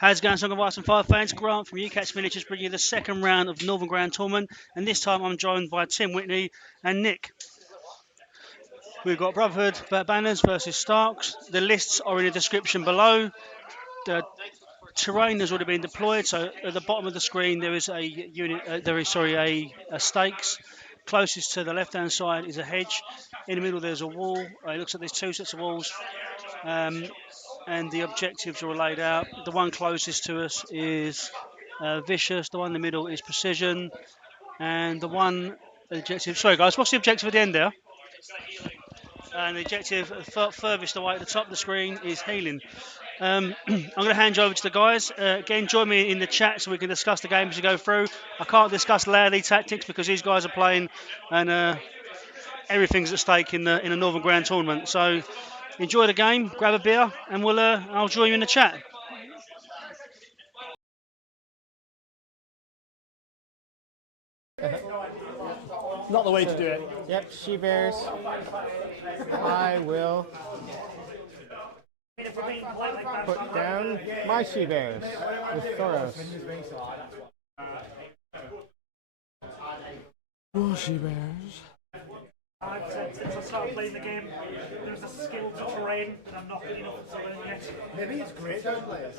How's it going, Song of Ice and Fire fans? Grant from UCATS Villages bringing you the second round of Northern Grand Tournament, and this time I'm joined by Tim Whitney and Nick. We've got Brotherhood Banners versus Starks. The lists are in the description below. The terrain has already been deployed, so at the bottom of the screen there is a unit. A stakes. Closest to the left-hand side is a hedge. In the middle there's a wall. It looks like there's two sets of walls. And the objectives are laid out. The one closest to us is vicious. The one in the middle is precision, and the one objective. Sorry, guys, what's the objective at the end there? And the objective furthest away at the top of the screen is healing. I'm going to hand you over to the guys. Again, join me in the chat so we can discuss the game as we go through. I can't discuss loudly tactics because these guys are playing, and everything's at stake in the Northern Grand Tournament. So enjoy the game, grab a beer, and I'll join you in the chat. Not the way to do it. Yep, she bears. I will put down my she bears with Thoros. Oh, she bears. I've said since I started playing the game, there's a skill to terrain, and I'm not good enough at selling it yet. Maybe it's great don't play it.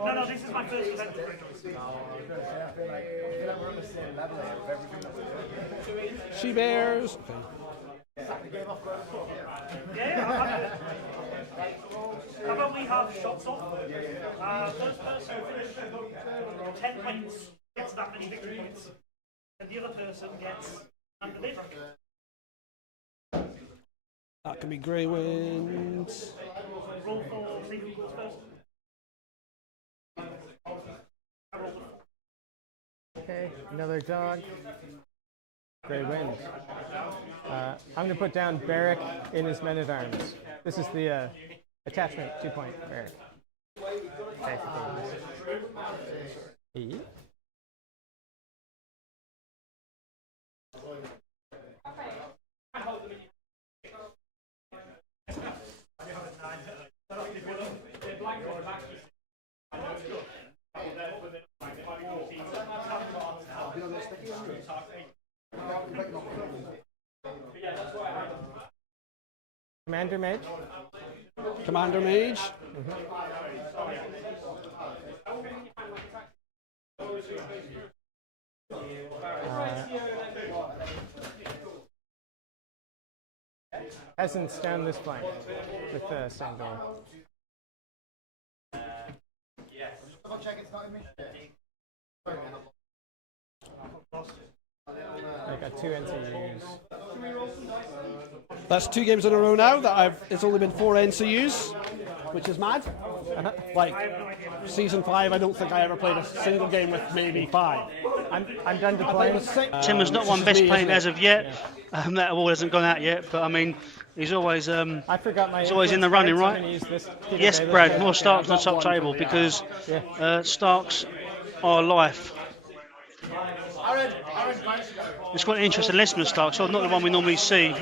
No, this is my first event. I feel like we're on the same level here with everything. She bears. Yeah, how about we have shots off? First person who finishes 10 points gets that many victory points, and the other person gets under the That can be Grey Winds. roll for see who goes first. Okay, another dog. Grey Wind. I'm going to put down Barrack in his men at arms. This is the attachment 2-point Barrack. E? Commander Maege. Commander Maege. Peasants down this flank with Sandor. I got 2 NCUs. That's 2 games in a row now that it's only been 4 NCUs, which is mad. Like season 5, I don't think I ever played a single game with maybe 5. I'm done deploying. Tim has not won best playing as of yet. That award hasn't gone out yet, but I mean, he's always I forgot my. He's always in the running, right? Yes, Brad. More Starks on the top table because Starks are life. It's quite an interesting list from Starks. So not the one we normally see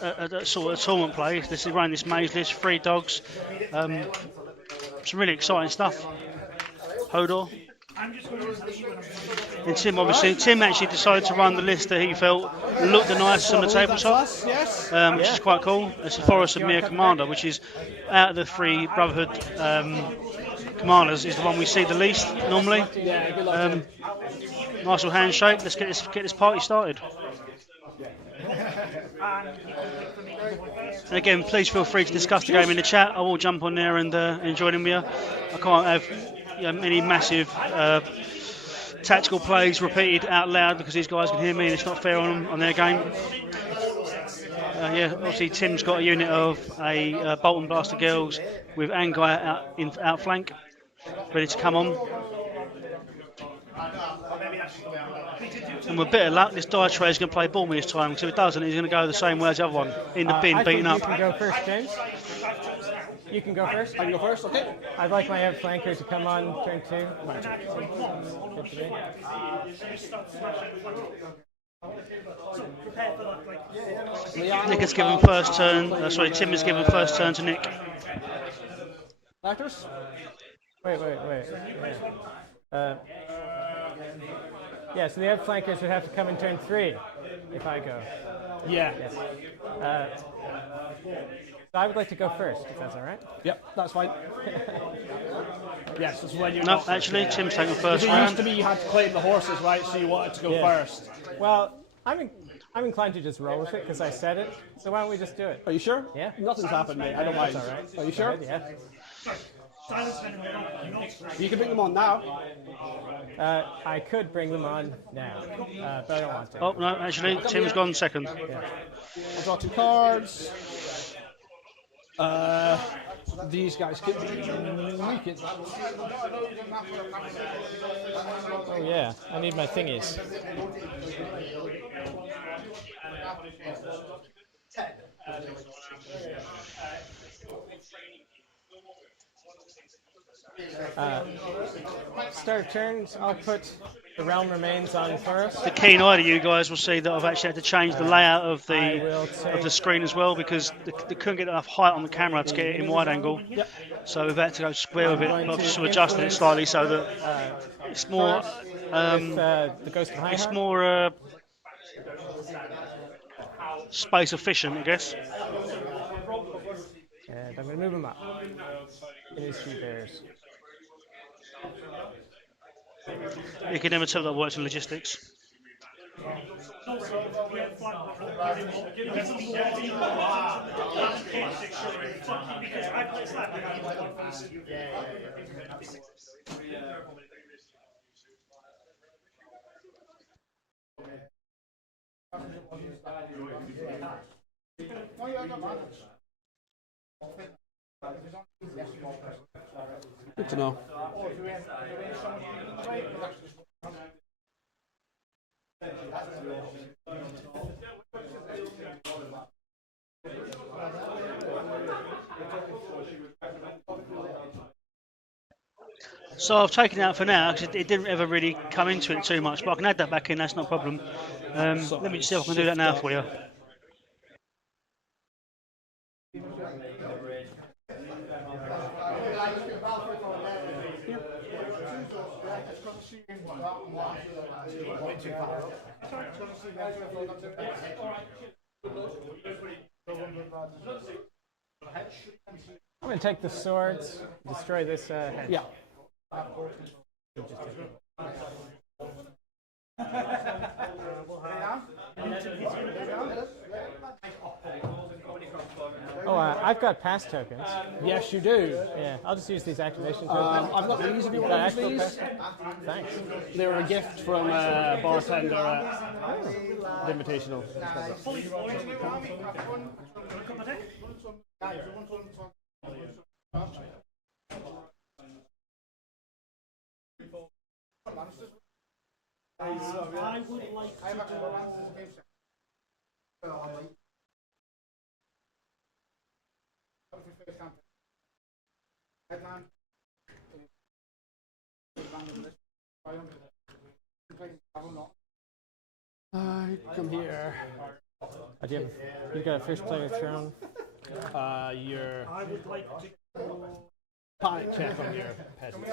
at sort of tournament play. This is running this Maege list, 3 dogs. Some really exciting stuff. Hodor. And Tim actually decided to run the list that he felt looked the nicest on the tabletop, which is quite cool. It's a Thoros of Mere Commander, which is out of the 3 Brotherhood commanders, is the one we see the least normally. Nice little handshake. Let's get this party started. And again, please feel free to discuss the game in the chat. I will jump on there and join in with you. I can't have any massive tactical plays repeated out loud because these guys can hear me and it's not fair on their game. Obviously Tim's got a unit of a Bolton Blaster Girls with Anguire out flank, ready to come on. And with a bit of luck, this die tray is going to play ball me this time, because if it doesn't, he's going to go the same way as the other one, in the bin, beating up. You can go first, James. You can go first. I can go first, okay. I'd like my outflanker to come on turn 2. Nick has given first turn. Tim has given first turn to Nick. Actors? Wait. Yeah. Yeah, so the outflankers would have to come in turn 3 if I go. Yeah. Yes. So I would like to go first, if that's all right. Yep, that's fine. Yes, that's when you're No, not. actually, Tim's taking first Because it used round. to be you had to claim the horses, right? So you wanted to go first. Well, I'm inclined to just roll with it because I said it. So why don't we just do it? Are you sure? Yeah. Nothing's happened, mate. I don't mind. That's all right. Are you sure? Yeah. You can bring them on now. I could bring them on now, but I don't want to. Oh, no, actually, Tim's gone second. I'll draw 2 cards. These guys can make it. Oh yeah, I need my thingies. Start of turns, I'll put the Realm Remains on Thoros. The keen eye to you guys will see that I've actually had to change the layout of the screen as well because they couldn't get enough height on the camera to get it in wide angle. Yep. So we've had to go square with it. But I've just adjusted it slightly so that it's more. With the Ghost of High It's Heart. more space efficient, I guess. And I'm going to move him up. In his 3 bears. You can never tell that works in logistics. Good to know. So I've taken it out for now because it didn't ever really come into it too much, but I can add that back in, that's not a problem. Let me see if I can do that now for you. I'm going to take the swords, destroy this head. Yeah. Oh, I've got pass tokens. Yes, you do. Yeah, I'll just use these activation tokens. I've got these if you want to use these. Thanks. They were a gift from a bartender at the Invitational. I would like to Come here. You got a first player throne. Your I would like to panic check on your peasants.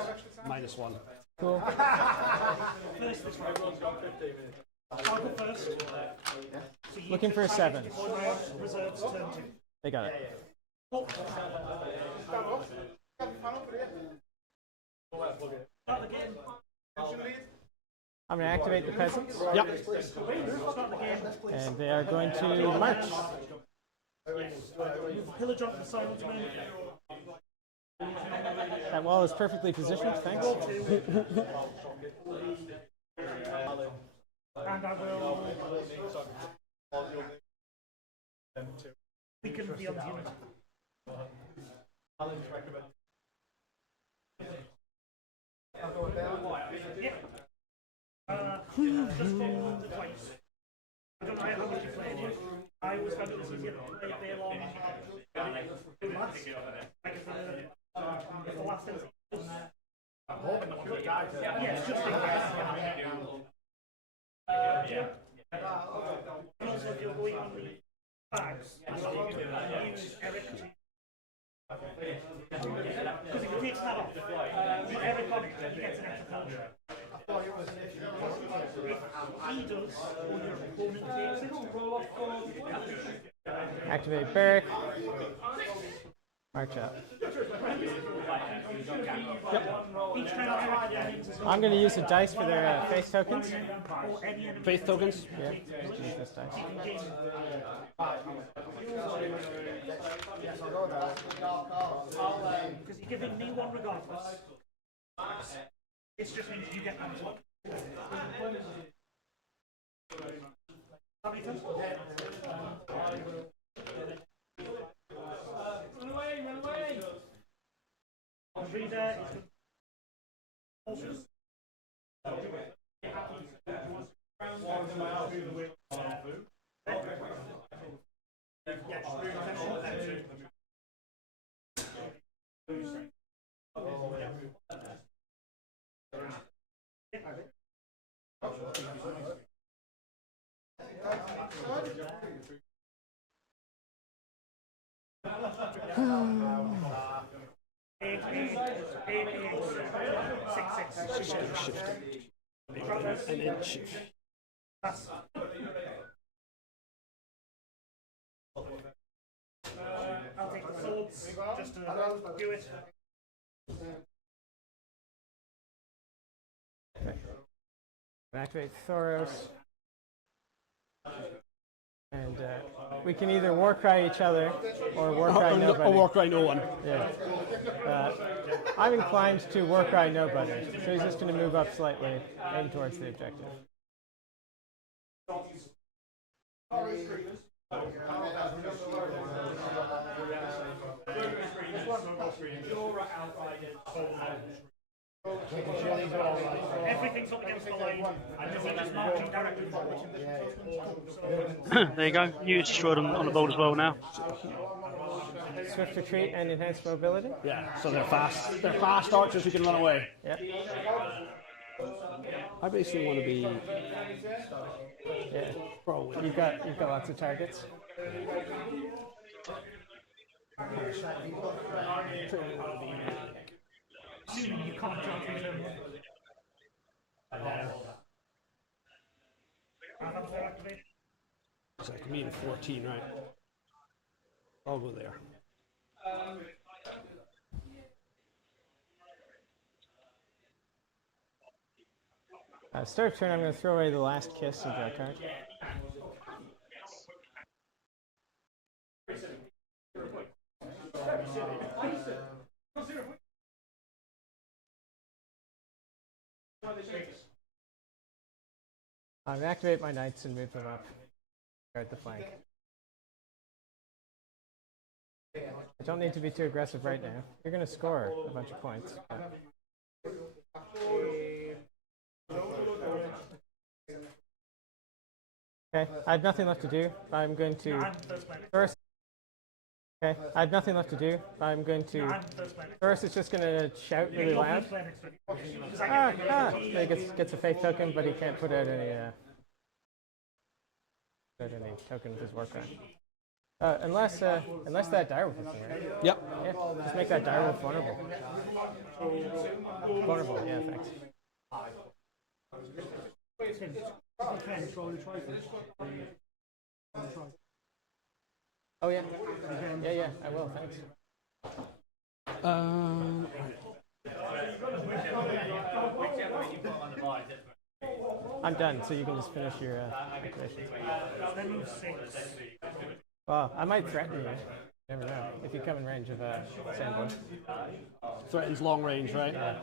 -1. Cool. first this round. I'll go first. So you Looking for a 7. on my reserves turn 2. They got it. Start the game. I'm going to activate the peasants, Yep. Start the game. and they are going to march. Pillar drop the silent man. That wall is perfectly positioned, thanks. And I will weaken the other unit. Yeah. Just for the twice. I don't know how much you played yet. I always found it was easier to play Bale on last. Like if the last instance was yes, just in case. Also, if you're going on the bags, use Eric to because every comic, he gets an extra culture. If he does, or your opponent takes it, Activate Barrack. March up. each time I activate I'm going to use the dice for their face tokens. or any enemy Faith tokens. Yeah, just use this dice. because you're giving me one regardless. This just means you get one as well. That makes sense? Reader is Osha's. An inch. I'll take the swords just to do it. Activate Thoros. And we can either Warcry each other or Warcry nobody. Or Warcry no one. Yeah. I'm inclined to Warcry nobody, so he's just going to move up slightly, aim towards the objective. Everything's up against the line, and then we're just marching directly forward. There you go. You destroyed them on the board as well now. Swift retreat and enhanced mobility. Yeah, so they're fast. They're fast archers who can run away. Yep. I basically want to be. Yeah. Bro, You've got lots of targets. Assuming you can't jump into them. so I can meet a 14, right? I'll go there. Start of turn, I'm going to throw away the last kiss of that card. I'm going to activate my knights and move them up. Guard the flank. I don't need to be too aggressive right now. You're going to score a bunch of points. Okay, I have nothing left to do. I'm going to first. Okay, I have nothing left to do. I'm going to first. It's just going to shout really loud. He gets a faith token, but he can't put out any token with his war cry. Unless that direwolf is there. Right? Yep. Yeah, just make that direwolf vulnerable. Vulnerable, yeah, thanks. Oh yeah. Yeah, I will, thanks. I'm done, so you can just finish your activation. Well, I might threaten you. Never know. If you come in range of Sandboy. Threatens long range, right? Yeah.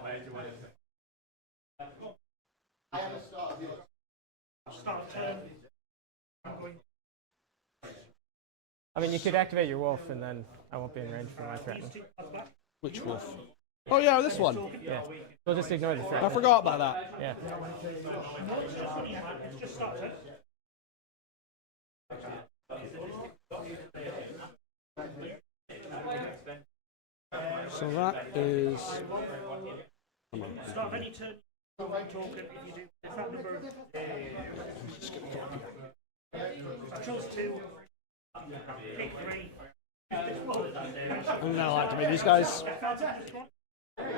Start turn. I mean, you could activate your wolf, and then I won't be in range for my threat. Which wolf? Oh yeah, this one. Yeah. We'll just ignore the threat. I forgot about that. Yeah. Just start turn. So that is. Start of any turn. Token if you do. If that number. I chose 2. Pick 3. I'm gonna activate these guys. These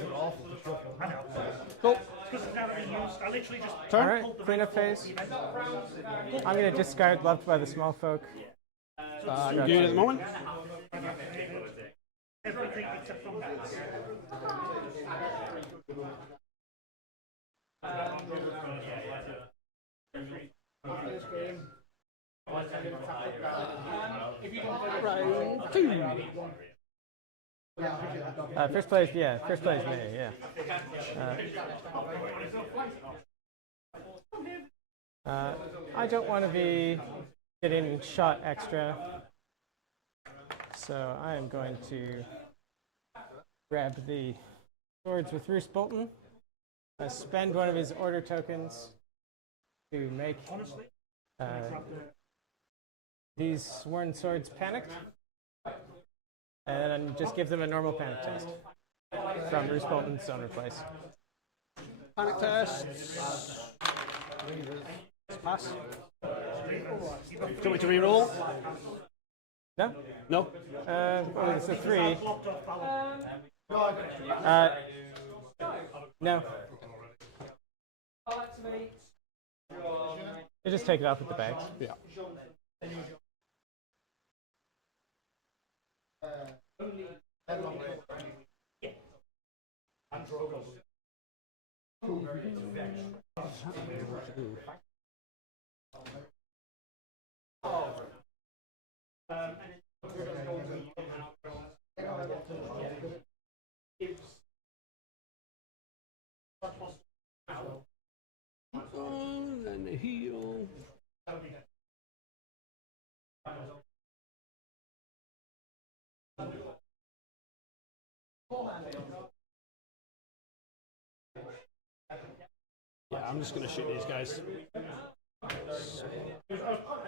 are awful to shuffle. I know. Cool. Because it's never been used. I literally just Turn. All right, cleanup phase. I'm going to discard Loved by the Small Folk. You're good at the moment. everything except from that. Round 2. First place, yeah. First place, me, yeah. I don't want to be getting shot extra, so I am going to grab the swords with Roose Bolton. Spend one of his order tokens to make these sworn swords panicked, and just give them a normal panic test from Roose Bolton's own place. Panic test. Pass. Do you want me to re-roll? No? No? Oh, it's a 3. No. You just take it off with the bags. Yeah. And the heel. Yeah, I'm just going to shoot these guys.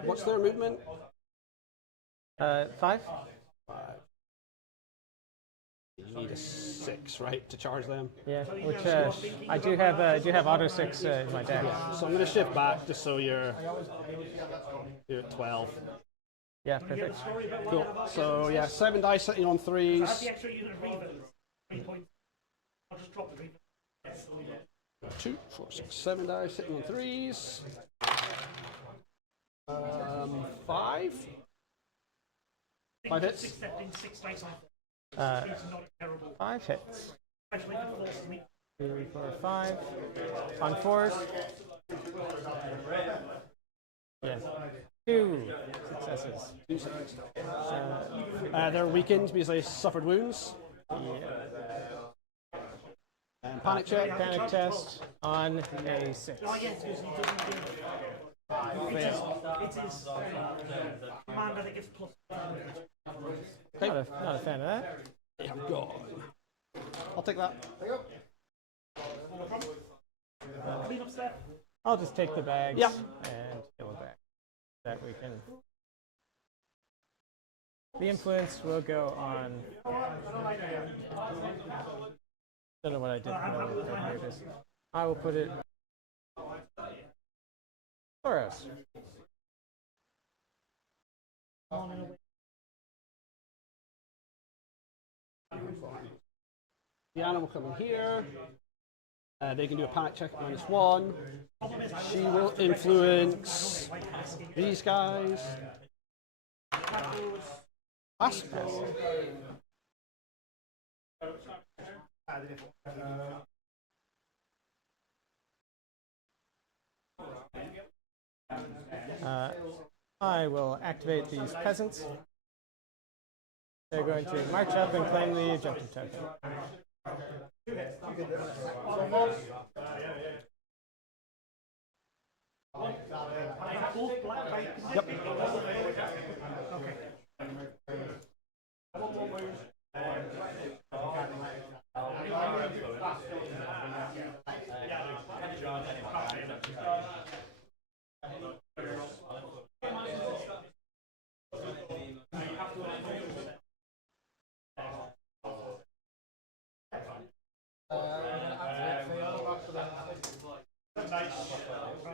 What's their movement? 5? You need a 6, right, to charge them? Yeah, which I do have auto 6 in my deck. So I'm going to shift back just so you're at 12. Yeah, perfect. Cool. So yeah, 7 dice sitting on 3s. That's the extra unit of Reavers. 3 points. I'll just drop the Reaver. 2, 4, 6, 7 dice sitting on 3s. 5. 5 hits. Accepting 6 dice on it's not terrible. 5 hits. Especially if it forces me. 3, 4, 5. On 4s. Yeah. 2 successes. 2 successes. They're weakened because they suffered wounds. And panic check. Panic test on a 6. Oh, yes, because he doesn't do it. It is commander that gets plus. Not a fan of that. Yeah, I'm gone. I'll take that. Clean up step. I'll just take the bags Yep. and kill it back. That we can. The influence will go on. Don't know what I did. I will put it. Thoros. The animal coming here. They can do a panic check at -1. She will influence these guys. Pass. I will activate these peasants. They're going to march up and claim the jumping token. Yep.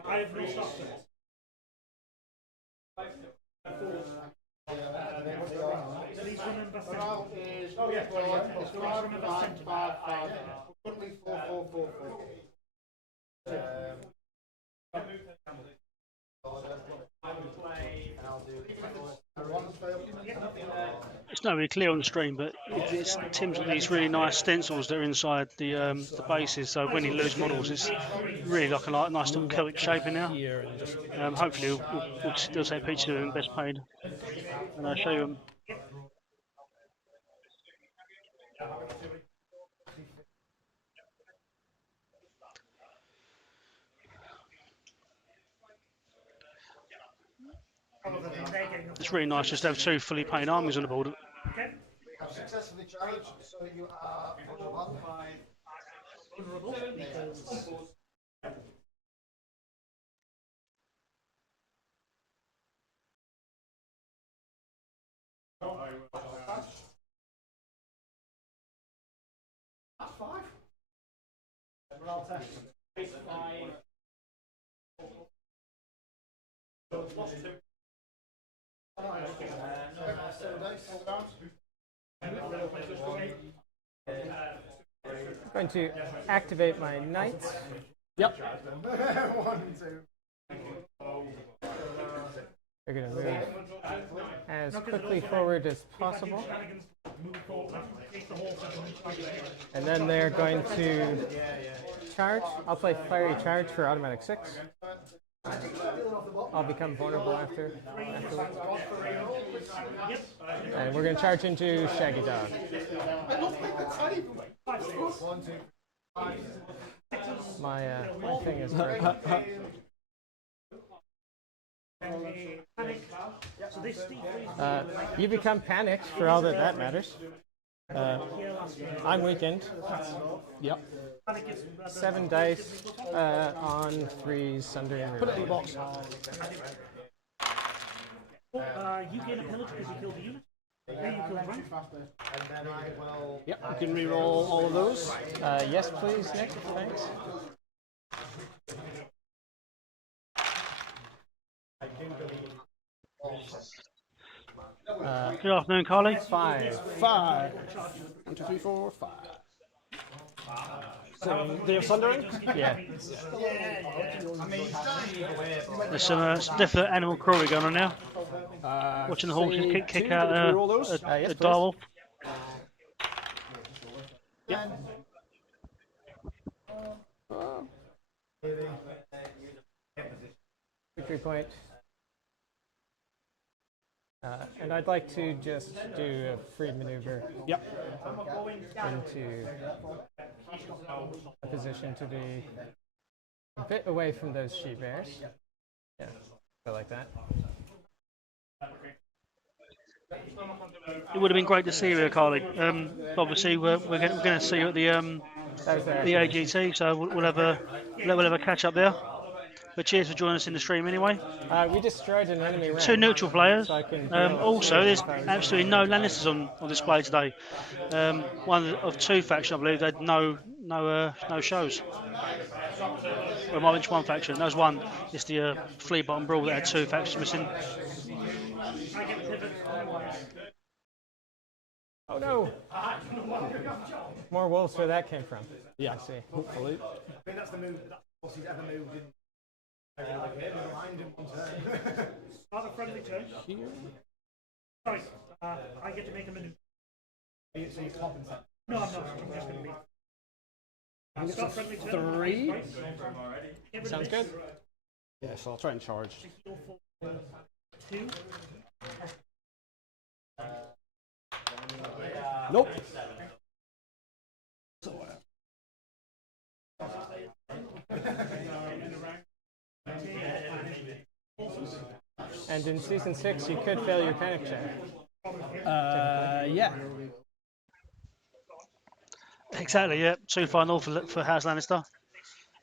I have no Stockport. It's 5-5-5-5. Currently 4-4-4-4. It's not really clear on the stream, but it's Tim's got these really nice stencils that are inside the bases. So when he loses models, it's really like a nice little Celtic shape in there. Here and just Hopefully, we'll still take pictures of him best paid, and I'll show you him. It's really nice just to have two fully painted armies on the board. I've successfully challenged, so you are Vulnerable because That's 5. I'm going to activate my knights. Yep. 1, 2. They're going to move as quickly forward as possible. And then they're going to charge. I'll play Fiery Charge for automatic 6. I'll become vulnerable afterwards. And we're going to charge into Shaggydog. My thing is broken. You become panicked for all that matters. I'm weakened. Yep. 7 dice on 3 Sundering. Put it in the box. you gain a penalty because you killed the unit. Then you killed Bran. Yep. You can re-roll all of those. Yes, please, Nick. Thanks. Good afternoon, Carly. 5. 5. 1, 2, 3, 4, 5. So they have Sundering? Yeah. There's some definite animal cruelty going on now. Watching the horses say kick 2, out can we roll those? Yes, a please. direwolf. Victory point. And I'd like to just do a free maneuver Yep. into a position to be a bit away from those she-bears. Yeah, I like that. It would have been great to see you here, Carly. Obviously, we're going to see you at the AGT, so we'll have a catch up there. But cheers for joining us in the stream anyway. We destroyed an enemy rank. 2 neutral players. So I can Also, there's absolutely no Lannisters on display today. One of 2 factions, I believe, they had no shows. Well, it might be just 1 faction. That was 1. It's the Flea Bottom Brawl that had 2 factions missing. Oh no! More wolves where that came from. Yeah. I see. Hopefully. I think that's the move that he's ever moved in. Behind him on turn. Start a friendly turn. Here. Sorry, I get to make a maneuver. So you compensate. No, I'm not. I'm just going to be. I think Start it's friendly a turn. 3. Get rid Sounds of this. good. Yeah, so I'll try and charge. Heal for 2. Nope. And in season 6, you could fail your panic check. Yeah. Exactly, yeah. 2 final for House Lannister.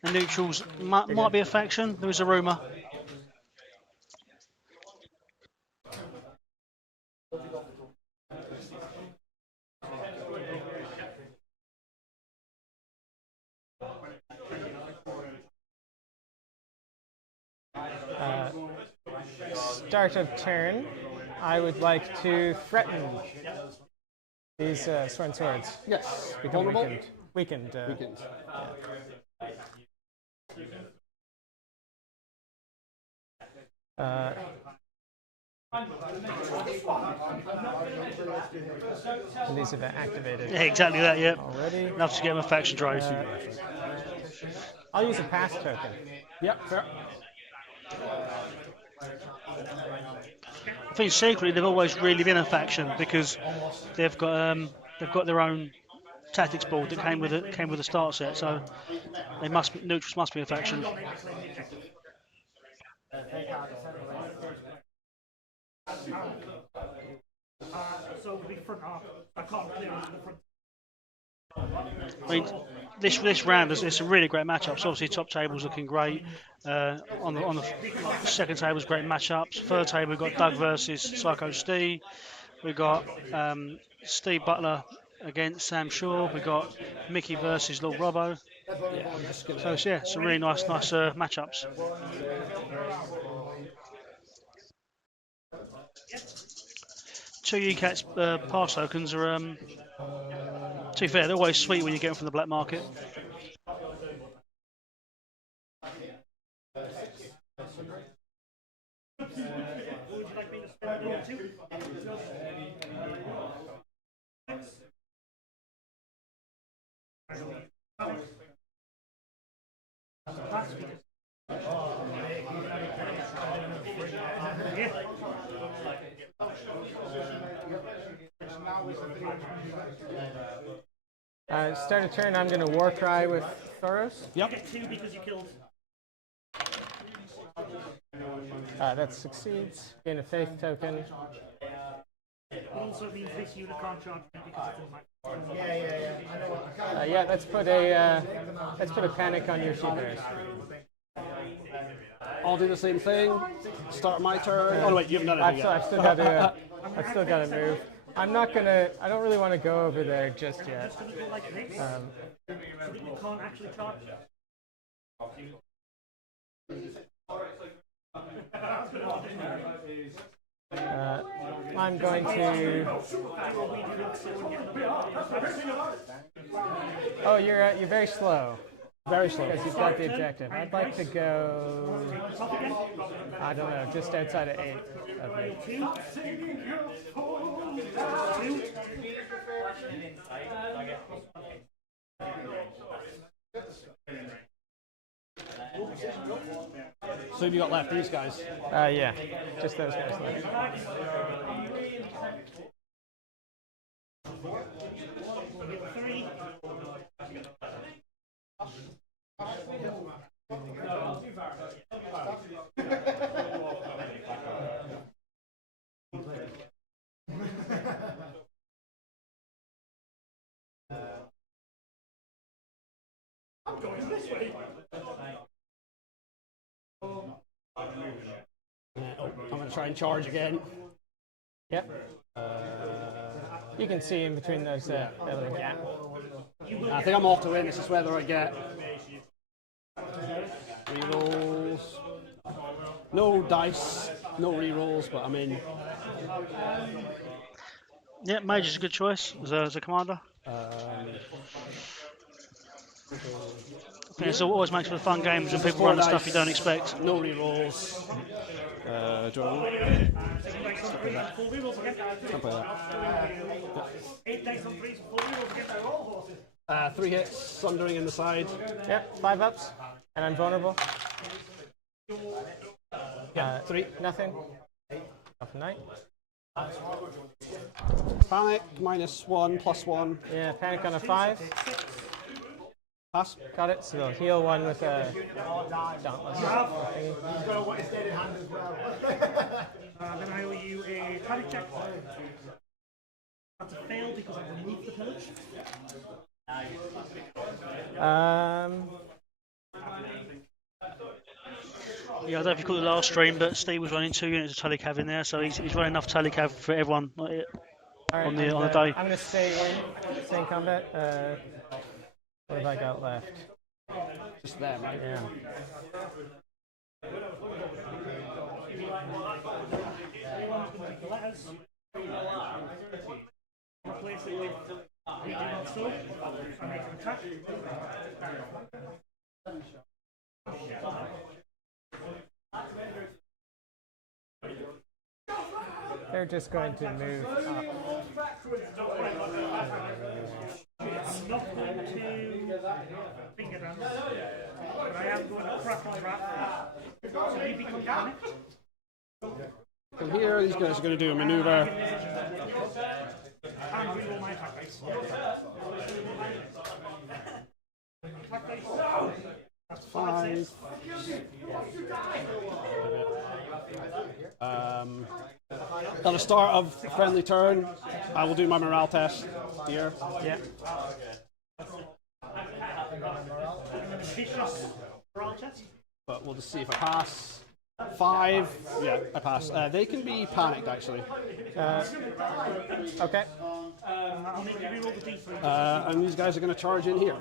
The neutrals might be a faction. There is a rumour. Start of turn, I would like to threaten These sword and swords Yes. become Vulnerable? weakened. Weakened. And these have been activated Yeah, exactly that. Yeah. already. Enough to get him a faction drive. I'll use a pass token. Yep, fair. I think secretly they've always really been a faction because they've got their own tactics board that came with the start set. So they must be, neutrals must be a faction. So it'll be front half. I can't clear it in the front. I mean, this round is some really great matchups. Obviously, top table's looking great. On the second table's great matchups. Third table we've got Doug versus Psycho Steve. We've got Steve Butler against Sam Shaw. We've got Mickey versus Lord Robbo. So yeah, some really nice matchups. Two UCAT's pass tokens are, to be fair, they're always sweet when you get them from the black market. Would you like me to spend it too? Start a turn, I'm going to War Cry with Thoros. Yep. Get 2 because you killed. That succeeds. Gain a faith token. It also means this unit can't charge me because it's in my. Yeah, let's put a panic on your sheep bears. I'll do the same thing. Start my turn. Oh no, wait, you haven't done anything I've still got to move. I don't really want to go over there just yet. Just gonna go like this. So that you can't actually charge. I'm going to. Oh, you're very slow. Very slow. Because you've got the objective. I'd like to go. I don't know, just outside of 8. So have you got left? These guys? Yeah, just those guys left. I'm going this way. I'm going to try and charge again. Yep. You can see in between those that little gap. I think I'm off to win. This is whether I get rerolls. No dice, no rerolls, but I mean. Yeah, Maege is a good choice as a commander. I think it always makes for a fun games when people run the stuff you don't expect. No rerolls. Draw. Can't play that. 8 dice on 3s, 4 wheels against all horses. 3 hits, Sundering in the side. Yep, 5 ups, and I'm vulnerable. 3. Nothing. Off a night. Panic, -1, +1. Yeah, panic on a 5. Pass. Got it. So they'll heal 1 with a dauntless. Then I owe you a panic check. That's a fail because I removed the pillage. Yeah, I don't know if you caught the last stream, but Steve was running 2 units of Telecav in there, so he's running enough Telecav for everyone on the day. I'm going to stay in combat. What have I got left? Just them, right? Yeah. The letters. Replace basically, we do not so. I make an attack. They're just going to move up. It's not going to finger dance, but I am going to crack and trap. So you become panicked. From here, these guys are going to do a maneuver. And reroll my attack dice. Attack dice. That's 5. At the start of a friendly turn, I will do my morale test here. Yeah. Vicious morale test. But we'll just see if I pass. 5. Yeah, I pass. They can be panicked, actually. Okay. I'll make you reroll the d3. And these guys are going to charge in here.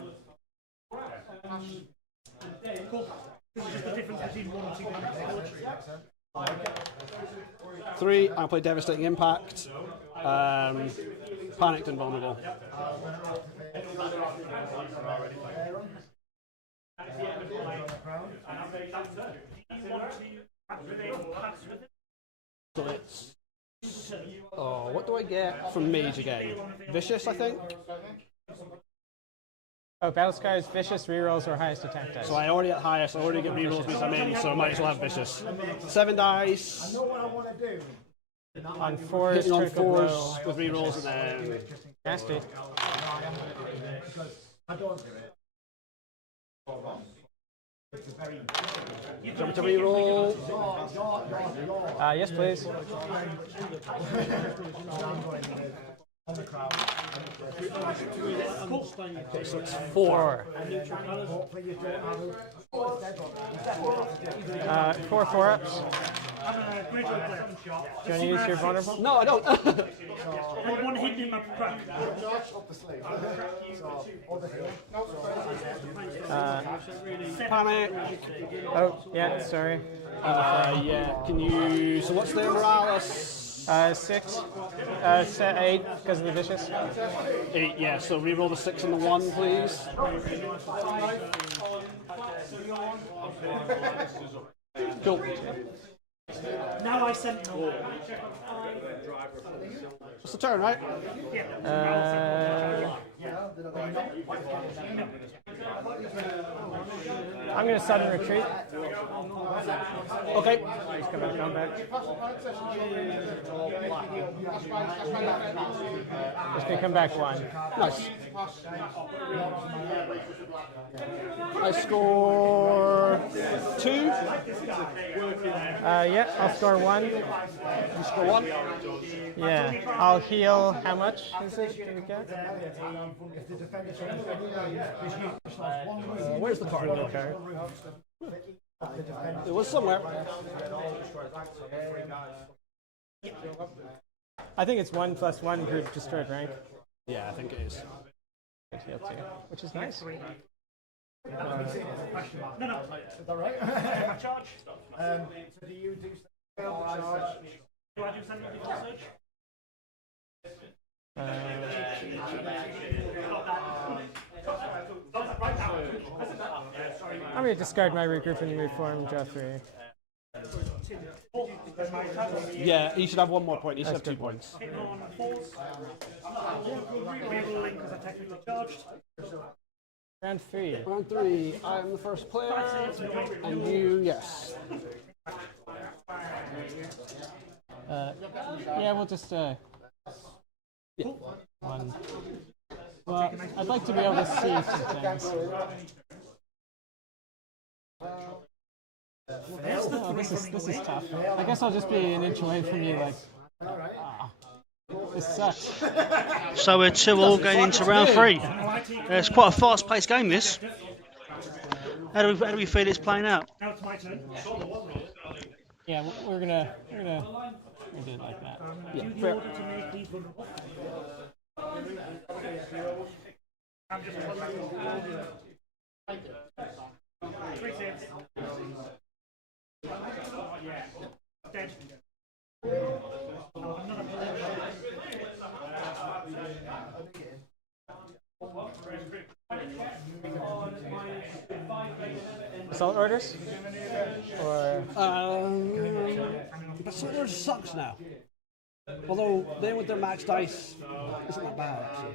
Cool. This is just the difference between 1 and 2 panics. 3, I'll play Devastating Impact. Panicked and vulnerable. So it's... Oh, what do I get from Maege again? Vicious, I think? Oh, Battle Scars, Vicious, rerolls, or highest attack dice. So I already at highest, I already get rerolls because I'm in, so I might as well have Vicious. 7 dice. On 4s, Hitting on critical 4s blow. with rerolls and then... Nasty. Do you want me to reroll? Yes, please. Okay, so it's 4. 4 4-ups. I'm a great role player. Do you want to use your vulnerable? No, I don't. I'm one hidden in my crack. Panic. Oh, yeah, sorry. Yeah, can you... So what's their morale? 6. Set 8 because of the Vicious. 8, yeah, so reroll the 6 and the 1, please. Cool. Now I sentinel. It's the turn, right? I'm going to sudden retreat. Okay. Just come out of combat. Just going to come back 1. Nice. I score 2. Yeah, I'll score 1. You score 1. Yeah, I'll heal. How much is it? Can we get? Where's the card? Okay. It was somewhere. I think it's 1 + 1 group destroyed rank. Yeah, I think it is. Good heal too, which is nice. No. Is that right? Charge. So do you do charge? Do I do sentinel before surge? I'm going to discard my regroup and move form, draw 3. Yeah, he should have 1 more point. He should have 2 points. Hitting on 4s. Rerolling because I technically charged. Round 3. Round 3, I am the first player. And you, yes. Yeah, we'll just yeah. 1. Well, I'd like to be able to see some things. Oh, this is tough. I guess I'll just be an inch away from you, like. This sucks. So we're 2 all going into round 3. It's quite a fast-paced game, this. How do we feel it's playing out? Now it's my turn. Yeah, we're gonna do it like that. Yeah, In fair. order to make these vulnerable. I'm just one back. 3 saves. Dead. Another assault orders? Or But Soldier sucks now. Although then with their max dice isn't that bad actually.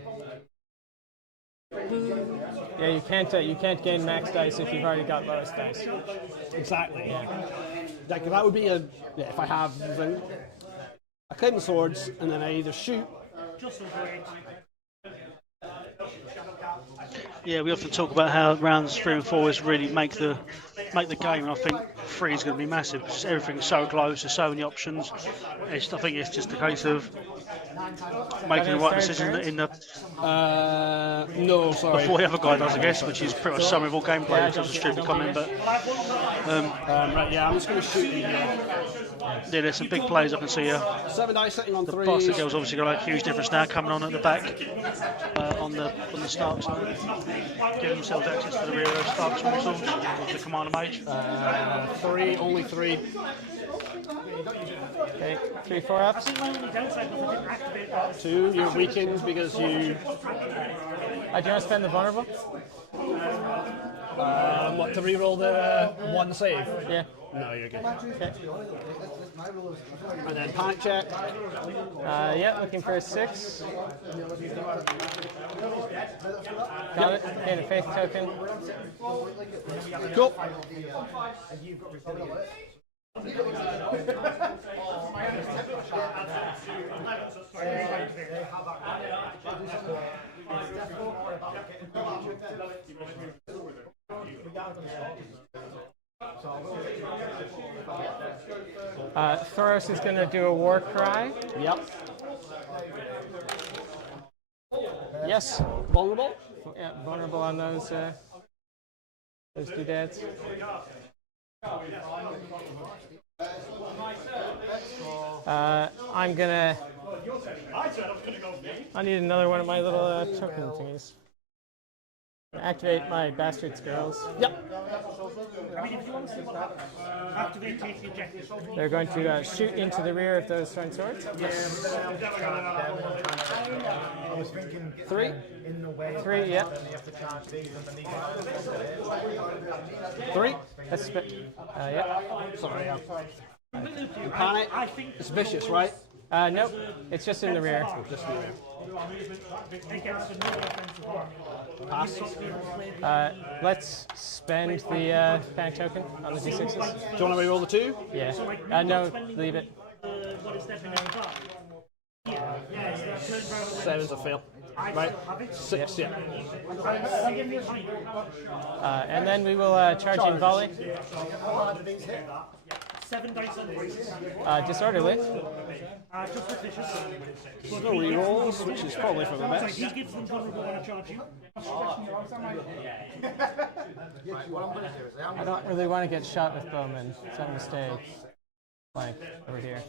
yeah, you can't gain max dice if you've already got lowest dice. Exactly. Yeah. Like that would be a if I have I claim the swords and then I either shoot. Just avoid. Yeah, we often talk about how rounds 3 and 4 is really make the game, and I think 3 is going to be massive. Just everything's so close, there's so many options. I think it's just a case of making the right decision in the No, sorry. before the other guy does, I guess, which is pretty much summary of all gameplay, which is a stupid comment, but Right, yeah, I'm just going to shoot you. yeah, there's some big players I can see here. 7 dice sitting on 3. Bastard Girl's obviously got a huge difference now coming on at the back on the Stark side, giving themselves access to the rear of Stark's swords with the Commander Maege. 3, only 3. Okay, 3 4-ups. My only downside was I didn't activate that. 2, you're weakened because you. Do you want to spend the vulnerable? What, to reroll the 1 save? Yeah. No, you're good. Okay. And then panic check. Yeah, looking for a 6. Got it. Gain a faith token. Cool. Thoros is going to do a war cry. Yep. Yes. Vulnerable. Yeah, vulnerable on those doodads. I'm gonna. I need another one of my little token thingies. Activate my bastards girls. Yep. I mean, if you want to activate take the objective. They're going to shoot into the rear of those throwing swords. I was thinking 3. in the way. 3, yeah. Then you have to charge these underneath. 3. That's yeah. Sorry. I Panic. think It's vicious, right? Nope. It's just in the rear. Just the rear. against another offensive army. Pass. Let's spend the panic token on the d6s. Do you want to reroll the 2? Yeah. No, leave it. What is that in the bar? Yeah, it's the turn round. 7's a fail. Right. 6, yeah. And then we will charge in volley. 7 dice on braces. Disorderly. Just with vicious. No rerolls, which is probably for the Sorry, best. he gives them vulnerable when I charge you. I don't really want to get shot with Bowmen. It's a mistake. Like, over here.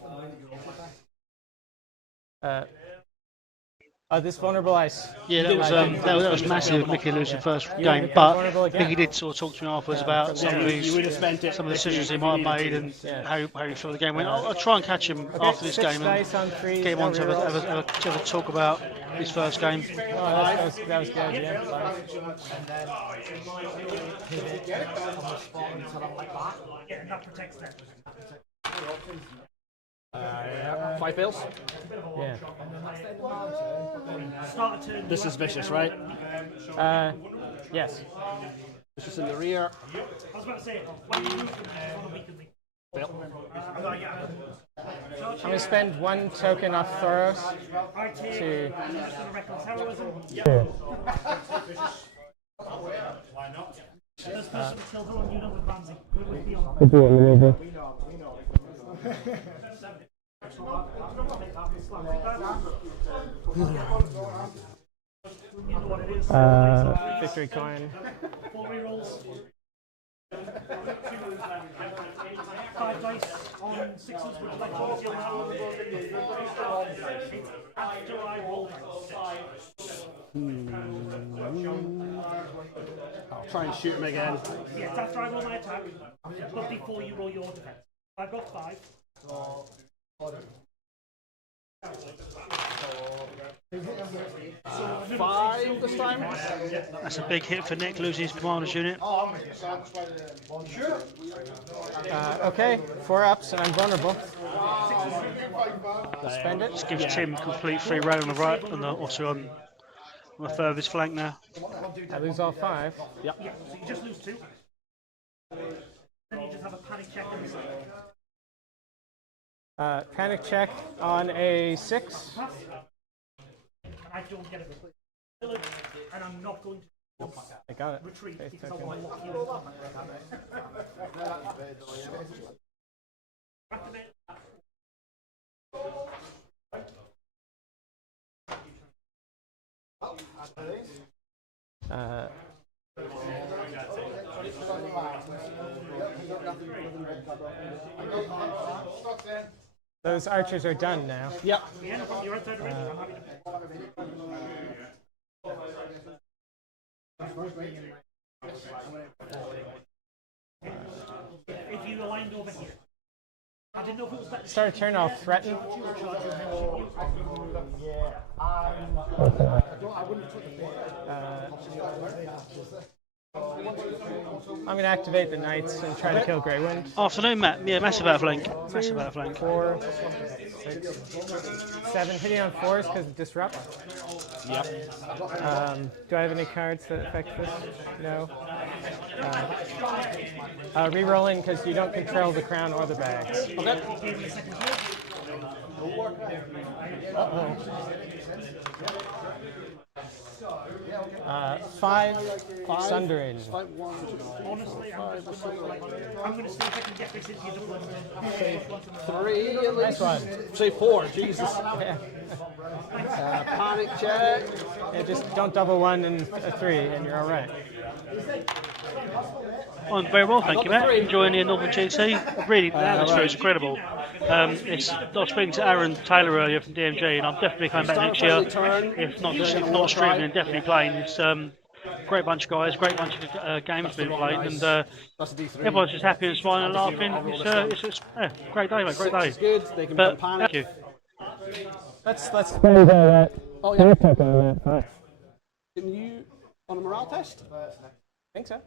This vulnerable ice. Yeah, that was massive. Mickey losing the first You game, become but vulnerable again. Mickey did sort of talk to me afterwards about some of You would have these, spent it. some of the if decisions you he might have needed made to. and how he felt the game went. I'll try and catch him after this 6 game and dice on 3. get him on to have a talk about his first game. Oh, that was good, yeah. Yeah, and that protects them. 5 fails. Yeah. Start a turn. This is vicious, right? Yes. Vicious in the rear. I was about to say, when you move them, you want to weaken me. Fail. I'm going to spend 1 token off Thoros I take to... Rickon heroism. This person is still on unit with Ramsey. Good with Beyond. You know what it is. Victory coin. 4 rerolls. 5 dice on 6s, which like quality on that. It's after I roll dice. I'll try and shoot him again. Yeah, it's after I roll my attack, but before you roll your defense. I've got 5. So, 5 to start. time. That's a big hit for Nick, losing his commander's unit. Okay, 4 ups, and I'm vulnerable. Spend it. Just gives Tim complete free rein on the right, and also on the furthest flank now. I lose all 5. Yep. Yeah, so you just lose 2. Then you just have a panic check in the side. Panic check on a 6. I don't get it replaced. And I'm not going to I got it. retreat Okay, because I okay. want to lock you in combat. Those archers are done now. Yep. Yeah, no problem. You're outside the ring. I'm happy to. If you aligned over here. I didn't know if it was that. Start a turn, I'll threaten. I'm going to activate the knights and try to kill Grey Wind. Afternoon, Matt. Yeah, massive outflank. Massive outflank. 4, 6, 7. Hitting on 4s because of disrupt. Yep. Do I have any cards that affect this? No. Rerolling because you don't control the crown or the bags. Okay. Uh-oh. 5 sundering. Honestly, I'm just going to see if I can get this into your double. 3 at Nice least. one. Say 4. Jesus. Yeah. Panic check. Yeah, just don't double 1 and a 3 and you're alright. I'm very well, thank you, Matt. Enjoying the Northern GC. Really, the atmosphere is incredible. I was speaking to Aaron Taylor earlier from DMG, and I'm definitely coming back next year. If not streaming, then definitely playing. It's great bunch of guys, great bunch of games being played, and everyone's just happy and smiling and laughing. It's great day, mate. Great day. Good. They can But panic. thank you. Let's spend that. Oh yeah. On that. Can you on a morale test? I think so.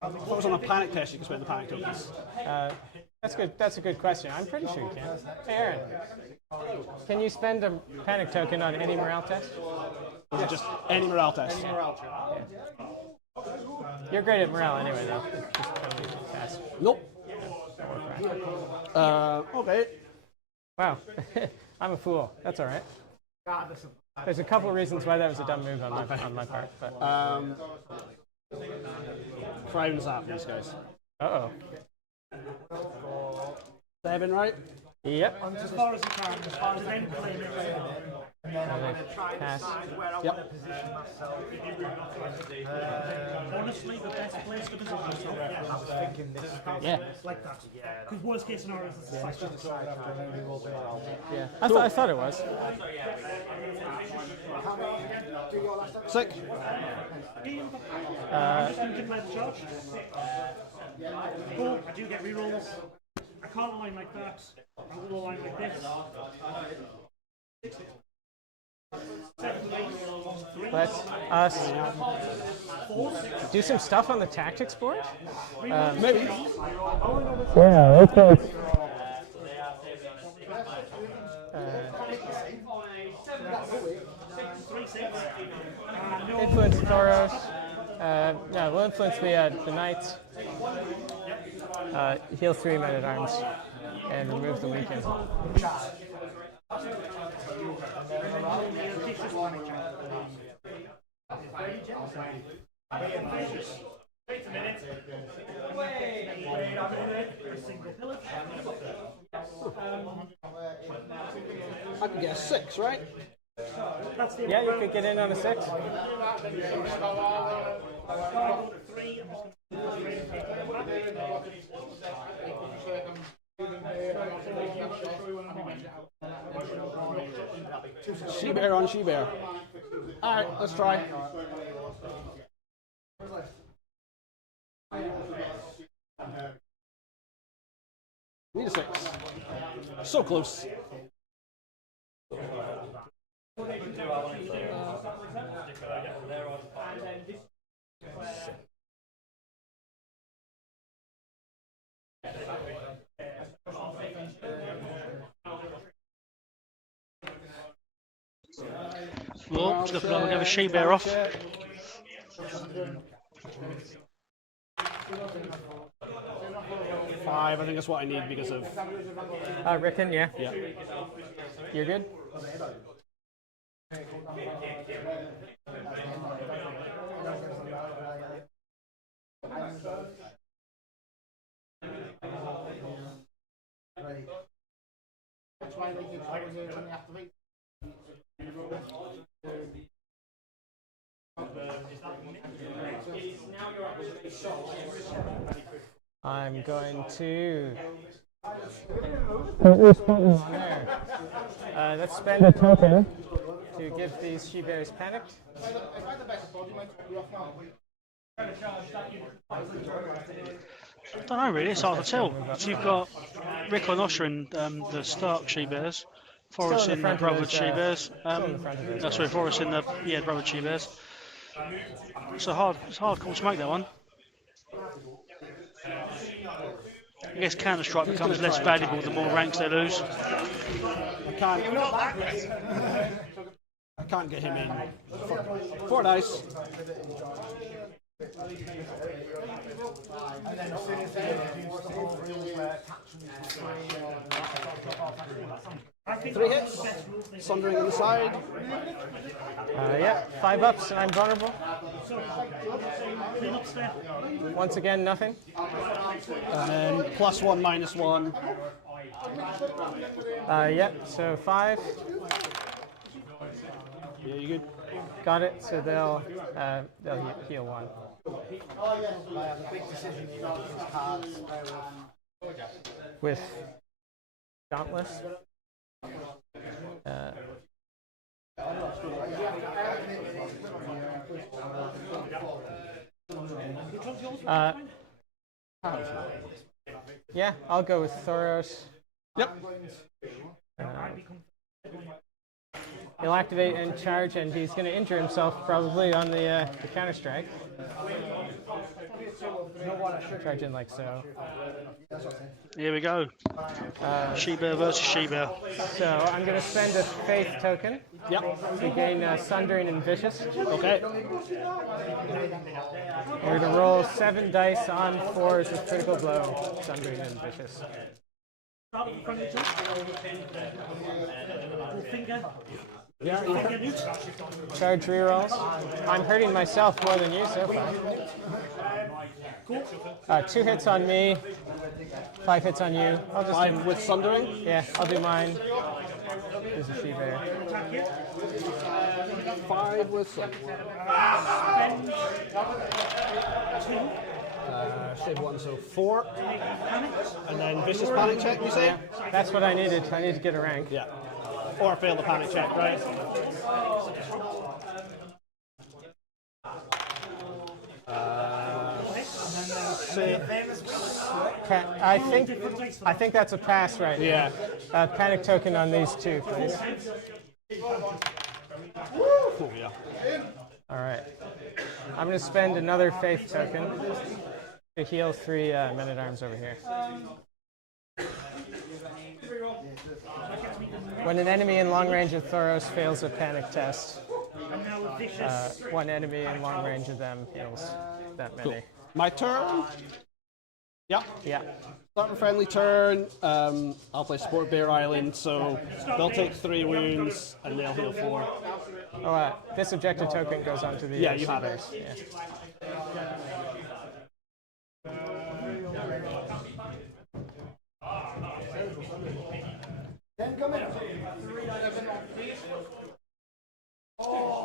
If it was on a panic test, you can spend the panic tokens. That's good. That's a good question. I'm pretty sure you can. Hey, Aaron, can you spend a panic token on any morale test? Or is it just any morale test? You're great at morale anyway, though. Just totally fast. Nope. Okay. Wow, I'm a fool. That's all right. There's a couple of reasons why that was a dumb move on my part, but. Frowns at these guys. Uh-oh. 7, right? Yep. As far as you can, as far as them claim it. Pass. Yep. Honestly, the best place to position yourself. I was thinking this. Yeah. Like that. Because worst case scenario is the side. Yeah. I thought it was. Sick. I'm just going to play the charge. Cool, I do get rerolls. I can't align like that. I will align like this. Let us do some stuff on the tactics board. Maybe. Yeah, okay. Influence Thoros. No, we'll influence the knights. Heal 3 men at arms and remove the weaken. I could get a 6, right? Yeah, you could get in on a 6. She-bear on she-bear. Alright, let's try. Need a 6. So close. Oh, it's looking like we'll have a she-bear off. 5, I think that's what I need because of. Rickon, yeah. Yeah. You're good? I'm going to put this button on there. Let's spend a token to give these she-bears panicked. I don't know really, it's hard to tell. So you've got Rickon, Osha and the Stark she-bears. Forrest in the Brotherhood she-bears. Sorry, Forrest in the Brotherhood she-bears. It's hard call to make that one. I guess Counter-Strike becomes less valuable the more ranks they lose. I can't get him in. 4 dice. And then as soon as they do 3 hits. Sundering on the side. Yeah, 5 ups and I'm vulnerable. Once again, nothing. And then +1, -1. Yeah, so 5. Yeah, you good? Got it. So they'll heal 1. With Dauntless. Yeah, I'll go with Thoros. Yep. He'll activate and charge, and he's going to injure himself probably on the counter strike. Charge in like so. Here we go. She-bear versus she-bear. So I'm going to spend a faith token. Yep. To gain Sundering and Vicious. Okay. We're going to roll 7 dice on 4s with critical blow, Sundering and Vicious. Charge rerolls. I'm hurting myself more than you so far. 2 hits on me, 5 hits on you. I'll just 5 with Sundering? Yeah, I'll do mine. There's a she-bear. 5 with Sundering. Save 1, so 4. And then vicious panic check, you say? That's what I needed. I need to get a rank. Yeah. Or fail the panic check, right? I think that's a pass, right? Yeah. Panic token on these 2, please. Oh, yeah. All right. I'm going to spend another faith token to heal 3 men-at-arms over here. When an enemy in long range of Thoros fails a panic test, 1 enemy in long range of them heals that many. Cool. My turn? Yeah. Yeah. Start a friendly turn. I'll play Sport Bear Island, so they'll take 3 wounds and they'll heal 4. Oh, this objective token goes on to the Yeah, you have it. Yeah.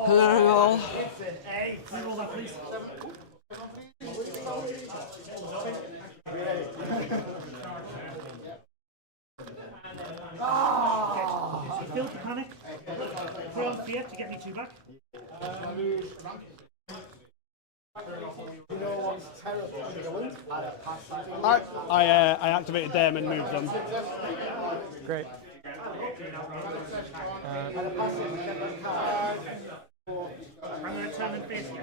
Hello. Hey, can you roll that, please? Build the panic. Throw on fear to get me 2 back. Alright, I activated them and moved them. Great. I'm going to turn and face you.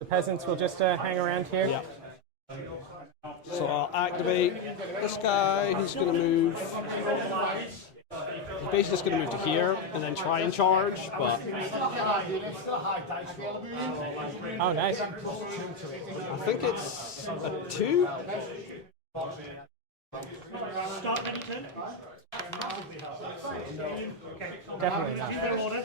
The peasants will just hang around here. Yeah. So I'll activate this guy. He's going to move. basically just going to move to here and then try and charge, but Oh, nice. I think it's a 2. Start any turn. Definitely not. Keep it in order.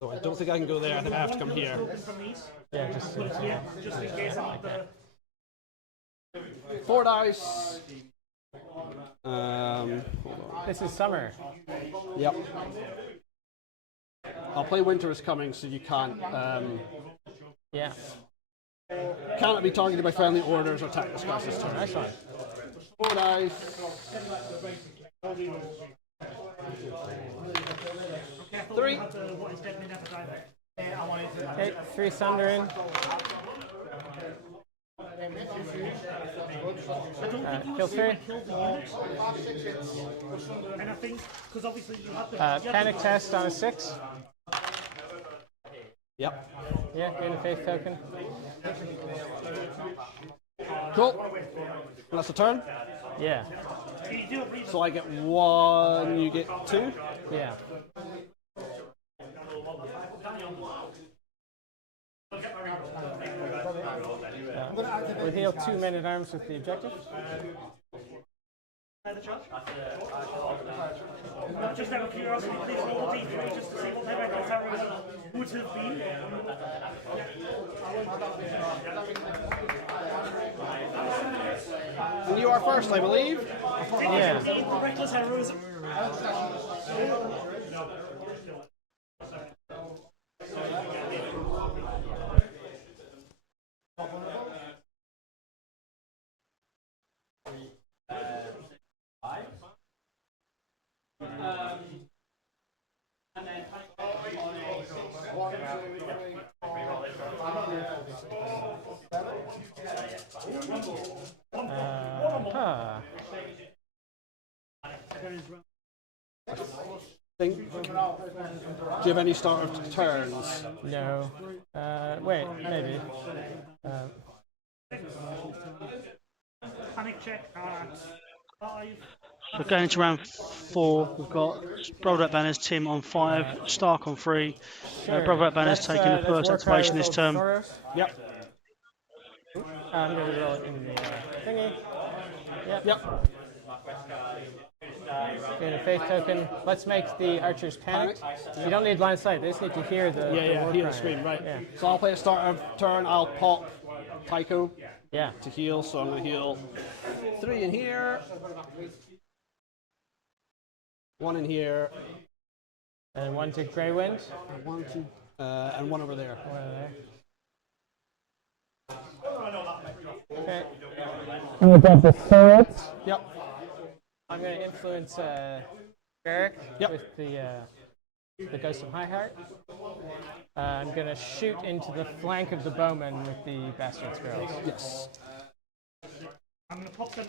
So I don't think I can go there. I think I have to come here. Open from these. Yeah, just Yeah, just in case I'm the 4 dice. Hold on. This is summer. Yep. I'll play Winter is Coming, so you can't. Yeah. Cannot be targeted by friendly orders or attack this guy's turn. Nice one. 4 dice. Three. what is dead never die. Okay, 3 Sundering. Kill 3. And I think, because obviously you have the Panic test on a 6. Yep. Yeah, gain a faith token. Cool. That's the turn. Yeah. So I get 1, you get 2. Yeah. We heal 2 men at arms with the objective. Just out of curiosity, please roll a d3 just to see what their record terrorism would have been. And you are first, I believe. Yeah. Reckless heroism. Do you have any start of turns? No. Wait, maybe. Panic check at 5. So going into round 4, we've got Brotherhood Banners, Tim on 5, Stark on 3. Brotherhood Banners taking the first activation this turn. Thoros. Yep. I'm going to roll it in the thingy. Yep. Gain a faith token. Let's make the archers panic. You don't need blind sight. They just need to hear the war hear the cry. scream, right. Yeah. So I'll play a start of turn, I'll pop Tycho Yeah. to heal, so I'm going to heal 3 in here, 1 in here, And 1 to Grey Wind. 1, 2, and 1 over there. Okay. I'm going to grab the Cutthroats. Yep. I'm going to influence Beric with the Ghost of Highheart. I'm going to shoot into the flank of the Bowmen with the Bastard Squirrels. Yes. I'm going to pop them.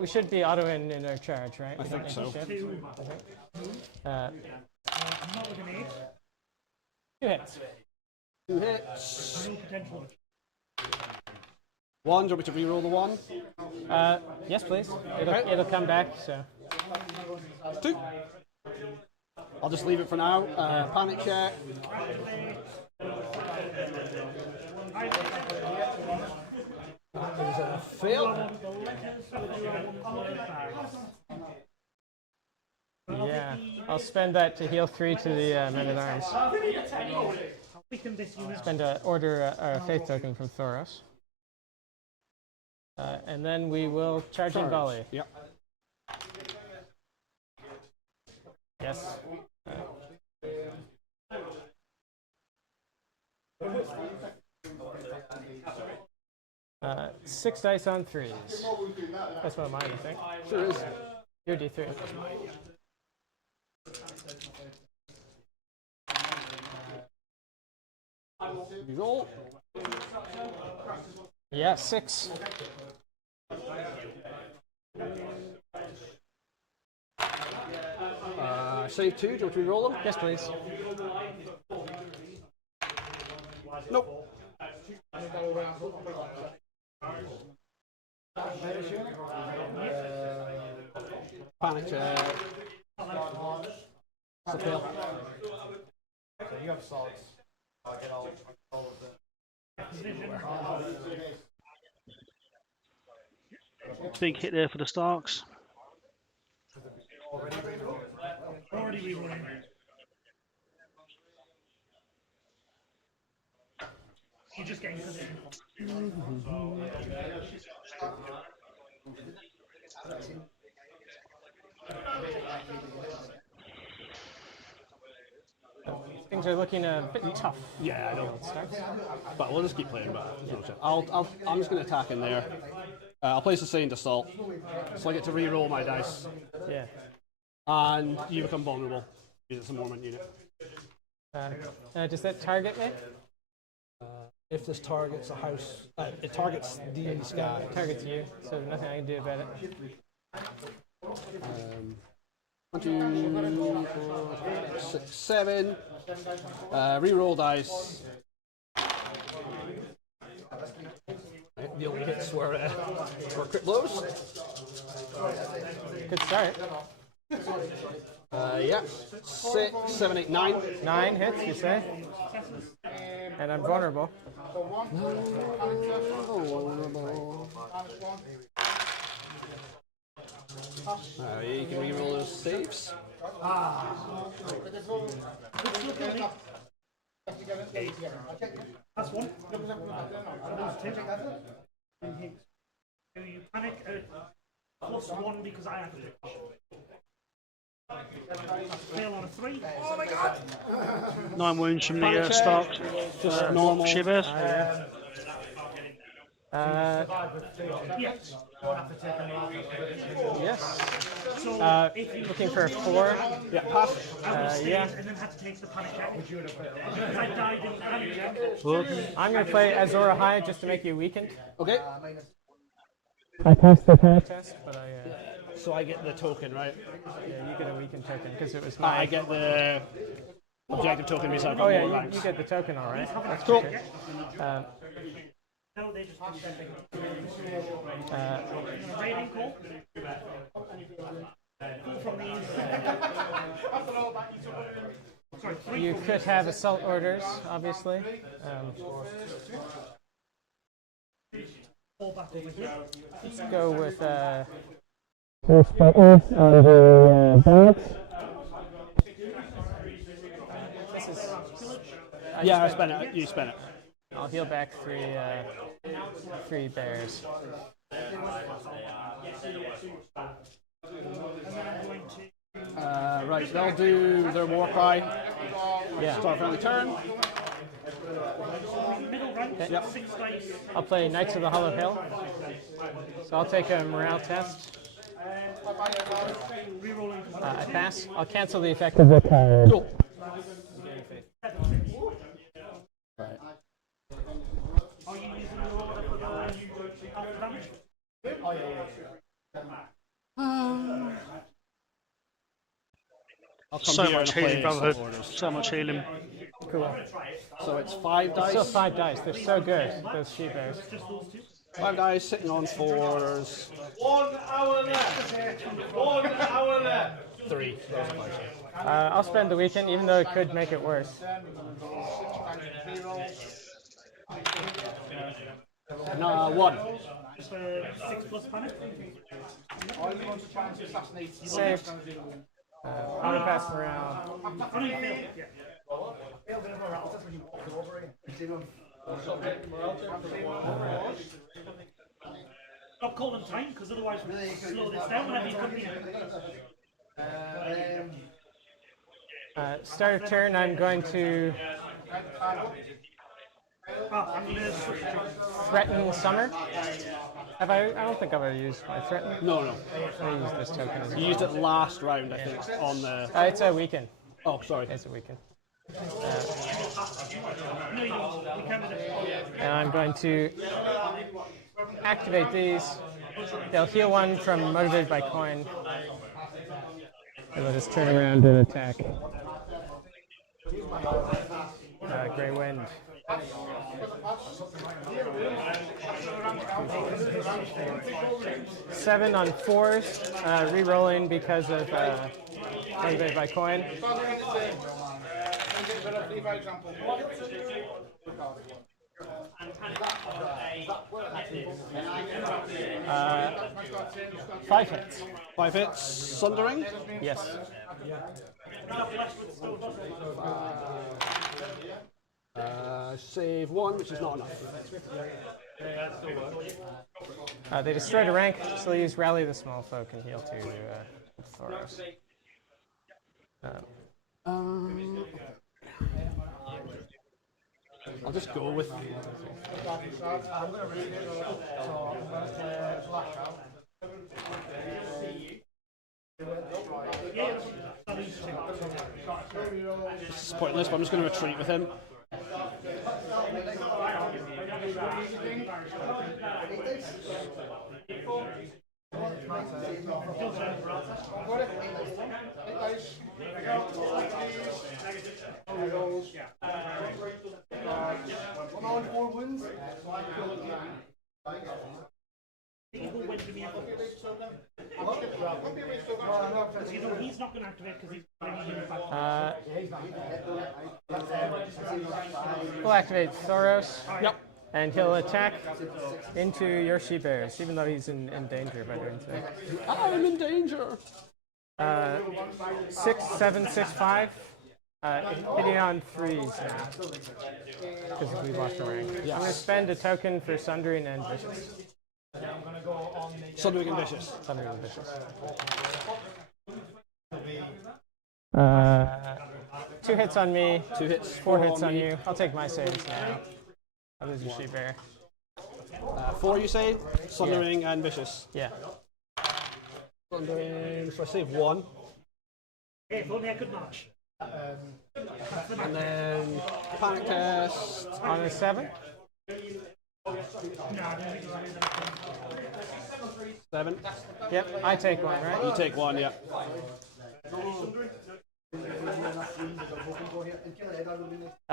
We should be autoing in our charge, right? I think so. I'm not with an 8. 2 hits. 2 hits. No potential. 1, do you want me to reroll the 1? Yes, please. It'll come back, so. 2. I'll just leave it for now. Panic check. Fail. Yeah, I'll spend that to heal 3 to the men at arms. Weaken this unit. Spend a faith token from Thoros. And then we will charge in volley. Yep. Yes. 6 dice on 3s. That's what mine, I think. Sure is. Your D3. Reroll. Yeah, 6. Save 2, do you want to reroll them? Yes, please. Nope. Panic check. Fail. So you have swords. I get all of the. Big hit there for the Starks. Already rerolling. You're just getting position. Things are looking a bit tough. Yeah, I know. Starts. But we'll just keep playing. But I'm just going to attack in there. I'll place a Saint Assault, so I get to re-roll my dice, Yeah. and you become vulnerable because it's a Mormont unit. Does that target me? If this targets a house, it targets these guys. Targets you, so there's nothing I can do about it. 1, 2, 4, 5, 6, 7. Reroll dice. The only hits were crit blows. Good start. Yeah. 6, 7, 8, 9. 9 hits, you say? And I'm vulnerable. You can reroll those saves. That's one. Do you panic +1 because I have to? Fail on a 3. Oh my god! 9 wounds from the Starks. Just normal. Shivers. Yes. Yes. So if you Looking for a 4. Yeah, pass. Yeah. and then had to take the panic check, because I died in the panic check. I'm going to play Azor Ahai just to make you weakened. Okay. I passed the panic test, but So I get the token, right? yeah, you get a weakened token because it was my. I get the objective token because I've got Oh yeah, more ranks. you get the token, all right. That's Cool. No, they just raiding call. Call from these. Sorry, 3. You could have assault orders, obviously. Fall back over here. Let's go with First button on the box. this is. Yeah, I spent it. You spent it. I'll heal back 3 bears. Right, they'll do their war cry. Yeah. Start friendly turn. Middle rank, Yep. 6 dice. I'll play Knights of the Hollow Hill. So I'll take a morale test. Rerolling. I pass. I'll cancel the effect Of the card. Cool. Right. Are you using the order for the alpha damage? Oh, I'll come So here much and play healing, Brotherhood. assault orders. So much healing. Cool. So it's 5 dice. Still 5 dice. They're so good, those she bears. 5 dice sitting on 4s. 1 hour left. 1 hour left. 3. I'll spend the weekend, even though it could make it worse. No, 1. 6 plus panic. Saved. Auto pass morale. Oh, no, you failed. Yeah. Stop calling time, because otherwise we'll slow this down whenever you come here. Start of turn, I'm going to I'm going to switch to threaten summer. Have I don't think I've ever used my threaten. No, no. I use this token as You used it last round, I think, on the... It's a weekend. Oh, sorry. It's a weekend. No, you don't. We can't do it. And I'm going to activate these. They'll heal 1 from motivated by coin. And they'll just turn around and attack. Grey Wind. Seven on fours, re-rolling because of Monday by coin. 5 hits. 5 hits. Sundering? Yes. Save 1, which is not enough. They destroyed a rank, so they use Rally the Small Folk and heal to Thoros. I'll just go with. This is pointless, but I'm just going to retreat with him. He's not going to activate because he's We'll activate Thoros. Yep. And he'll attack into your she-bears, even though he's in danger by doing so. I'm in danger. 6, 7, 6, 5. Hitting on 3s now. Because we lost a rank. Yes. I'm going to spend a token for Sundering and Vicious. Sundering and Vicious. Sundering and Vicious. 2 hits on me. 2 hits. 4 hits on you. I'll take my saves now. I'll lose your she-bear. 4 you say? Sundering and Vicious. Yeah. Sundering, so I save 1. Hey, if only I could match. And then Panic Test. On a 7? 7. Yep, I take 1, right? You take 1, yeah.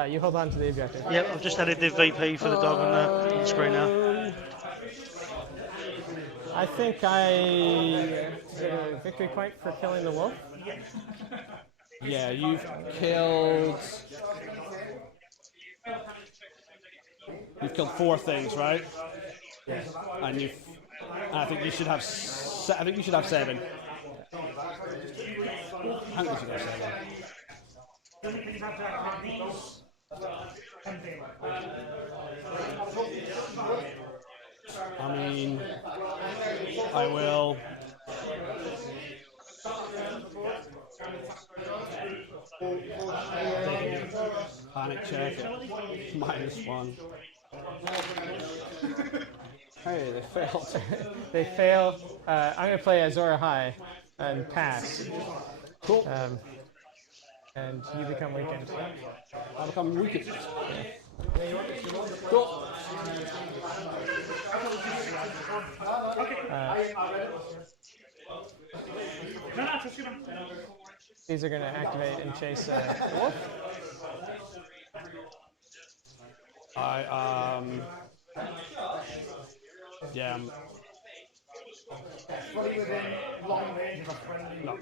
You hold on to the objective. Yep, I've just added the VP for the dog on the screen now. I think I get a victory point for killing the wolf. Yeah, you've killed. You've killed 4 things, right? Yeah. And you've. I think you should have. I think you should have 7. I think you should have 7. I mean, I will. Panic check it. -1. Hey, they failed. They fail. I'm going to play Azora High and pass. Cool. And you become weakened. I become weakened. Cool. These are going to activate and chase the wolf. Yeah. No,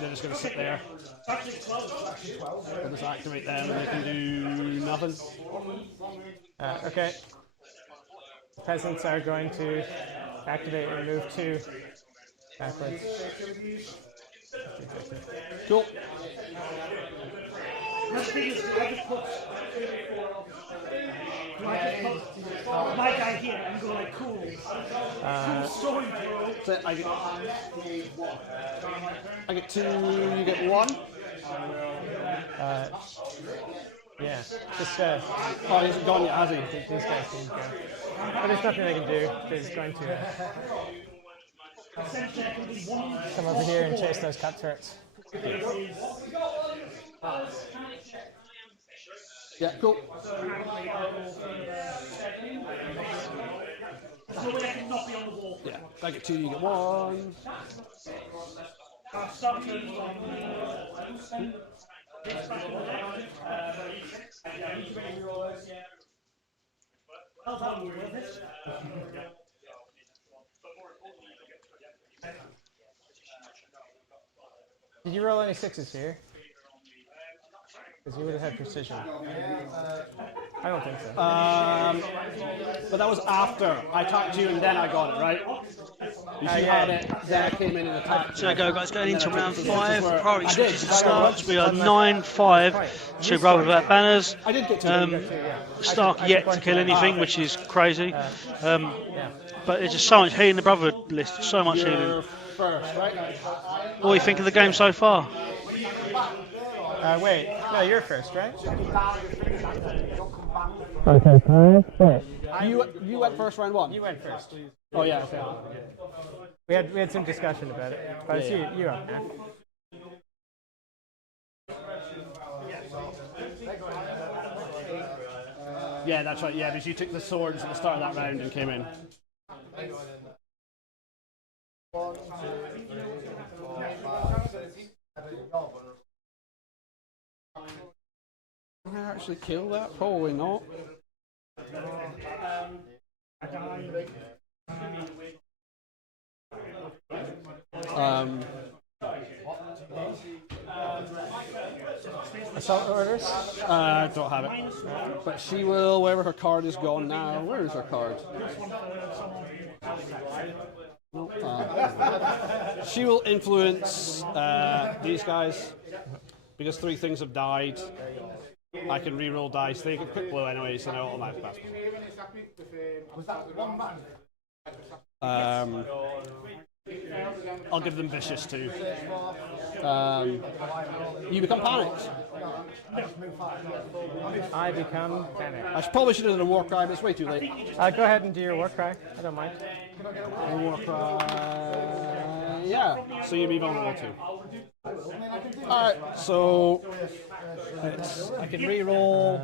they're just going to sit there. We'll just activate them and they can do nothing. Okay. Peasants are going to activate and move 2 backwards. Cool. My guy here and go like, cool. Cool story, bro. So I get 2, you get 1. Yeah. Just Oh, he hasn't gone yet, has he? these guys need to go. But there's nothing they can do. They're just going to come over here and chase those cutthroats. Yeah, cool. Yeah, I get 2, you get 1. Did you roll any 6s here? Because you would have had precision. I don't think so. But that was after I talked to you and then I got it, right? You had it, then I came in and attacked. So there you go, guys, going into round 5. where Priority I switches did. to start. We are 9-5 to Brotherhood banners. I did get to Stark yet to kill anything, which is crazy. But there's just so much healing in the Brotherhood list, so much healing. first, right? What do you think of the game so far? Wait, no, you're first, right? Okay, 5, 6. You went first round 1. You went first. Oh yeah. Okay. We had some discussion about it. But it's you up now. Yeah, that's right. Yeah, because you took the swords at the start of that round and came in. Can I actually kill that? Probably not. Assault orders? I don't have it. But she will, wherever her card is gone now. Where is her card? She will influence these guys because 3 things have died. I can re-roll dice. They can quick blow anyway, so no automatic pass. I'll give them vicious too. You become panicked. I become panicked. I probably should have done a war cry, but it's way too late. Go ahead and do your war cry. I don't mind. A war cry. Yeah. So you'd be vulnerable too. Alright, so I can re-roll.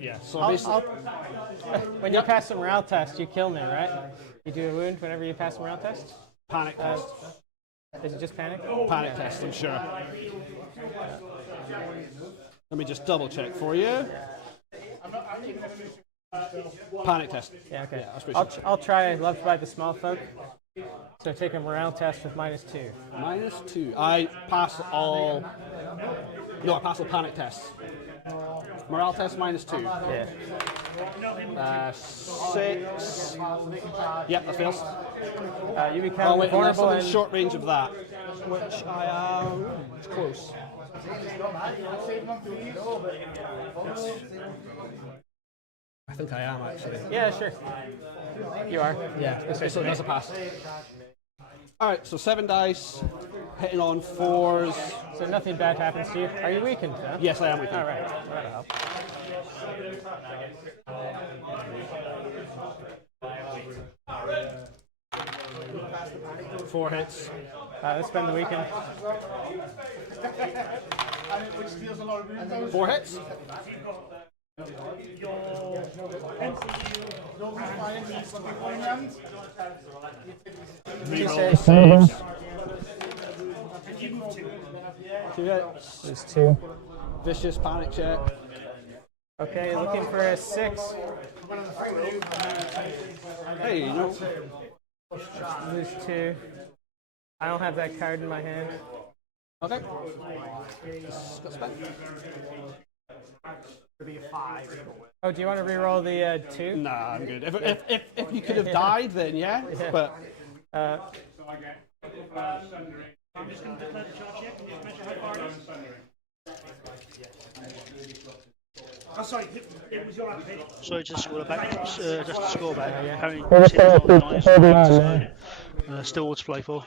Yeah, so basically. When you pass the morale test, you kill me, right? You do a wound whenever you pass the morale test? Panic test. Is it just panic? Panic test, I'm sure. Let me just double check for you. Panic test. Yeah, okay. Yeah, I'll try Loved by the Small Folk. So take a morale test with -2. -2. I pass all. No, I pass all panic tests. Morale test -2. Yeah. 6. Yep, that fails. You become Wait, unless vulnerable I'm in and short range of that, which I am. It's close. I think I am actually. yeah, sure. You are. Yeah, so that's a pass. Alright, so 7 dice, hitting on 4s. So nothing bad happens to you. Are you weakened? Huh? Yes, I am weakened. All right. That'll help. 4 hits. Let's spend the weekend. 4 hits. Reroll saves. 2 hits. There's 2. Vicious panic check. Okay, looking for a 6. Hey, you know. Lose 2. I don't have that card in my hand. Okay. Oh, do you want to re-roll the 2? Nah, I'm good. If you could have died, then yeah. But I'm just going to declare the charge here. Can you measure how far it is? Oh, sorry, it was your activation. Sorry, just score back. Just to score back. Apparently, Well, it's not it's nice. hold on, So, still to play for.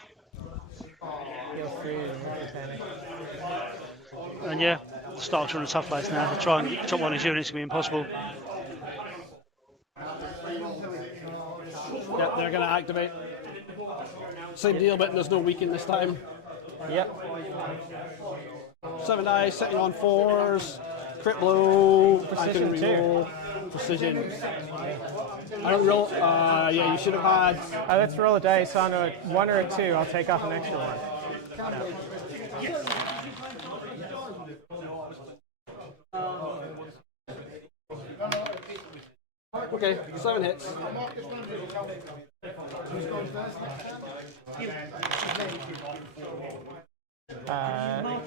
Feel free to panic. And yeah, Starks are in a tough place now. To try and chop one of his units is going to be impossible. yeah, they're going to activate. Same deal, but there's no weaken this time. Yep. 7 dice, sitting on 4s. Crit blow. Precision I can reroll. Precision. I don't roll. Yeah, you should have had. Let's roll a dice on a 1 or a 2. I'll take off an extra 1. Okay, 7 hits.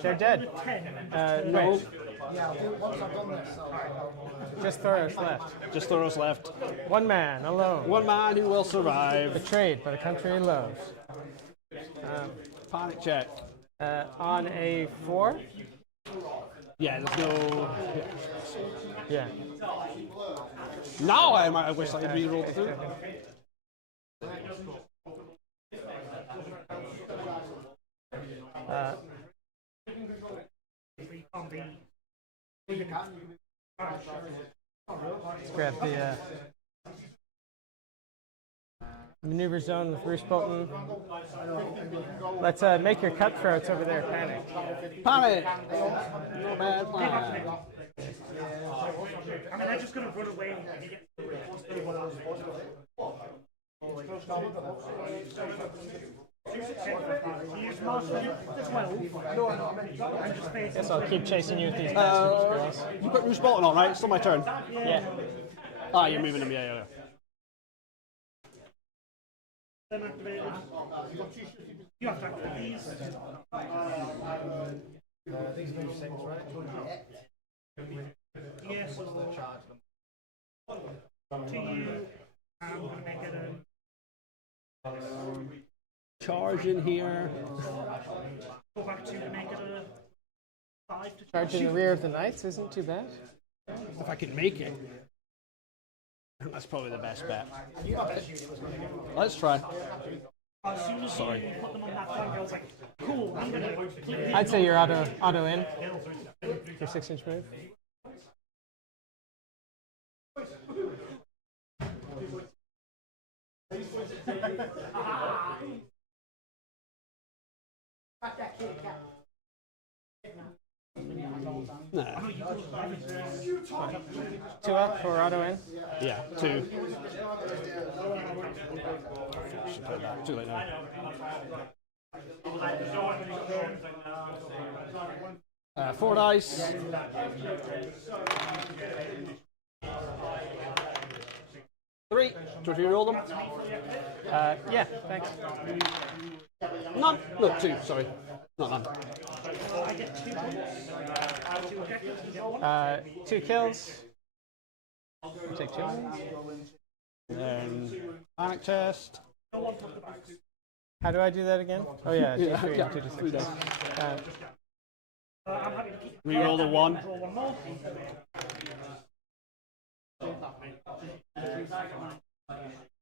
They're dead. No, Wait, just Thoros left. just Thoros left. One man, alone. One man who will survive. Betrayed by the country he loves. Panic check. On a 4? Yeah, there's no. Yeah. Now I wish I could re-roll the 2. Let's grab the maneuver zone with Roose Bolton. Let's make your cutthroats over there panic. Panic! No bad plan. And they're just going to run away when you get Guess I'll keep chasing you with these bastards, girls. You put Roose Bolton on, right? It's still my turn. Yeah. Ah, you're moving him, yeah. You have to activate these. These move 6, right? Yes. To you, I'm going to make it a Charge in here. go back to make it a 5 to Charge in the rear of the knights isn't too bad. If I can make it. That's probably the best bet. Let's try. As soon as you put them on that flank, I was like, cool, I'm going to I'd say you're auto in. Your 6-inch move. Nah. 2 up for auto in. Yeah, 2. Should play that. Too late now. Four dice. Three. Do you roll them? Yeah, thanks. None. No, 2. Sorry. Not none. 2 kills. You take 2. Then panic test. How do I do that again? Oh yeah, Yeah, D3, yeah, 2 to 3 6. dice. Reroll the 1. draw one more.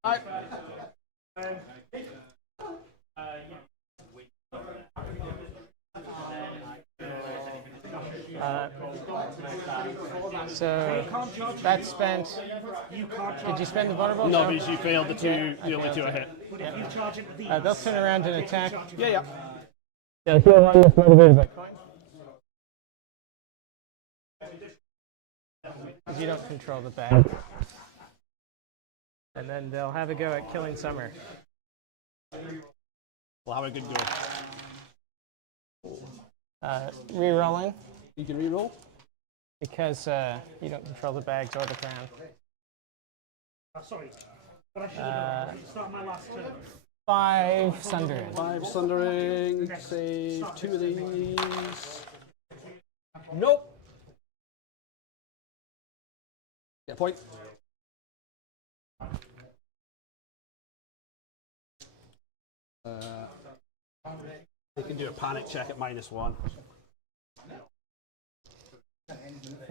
Alright. So that's spent. Did you spend the vulnerable? No, because you failed the only 2 I hit. But if you charge into these, They'll turn around and attack. Yeah. Yeah, if you're one that's motivated by Because you don't control the bag. And then they'll have a go at killing Summer. We'll have a good go. Rerolling You can reroll. because you don't control the bags or the crown. sorry. But I should have start my last turn. 5 sundering. 5 sundering. Save 2 of these. Nope. Get a point. They can do a panic check at -1.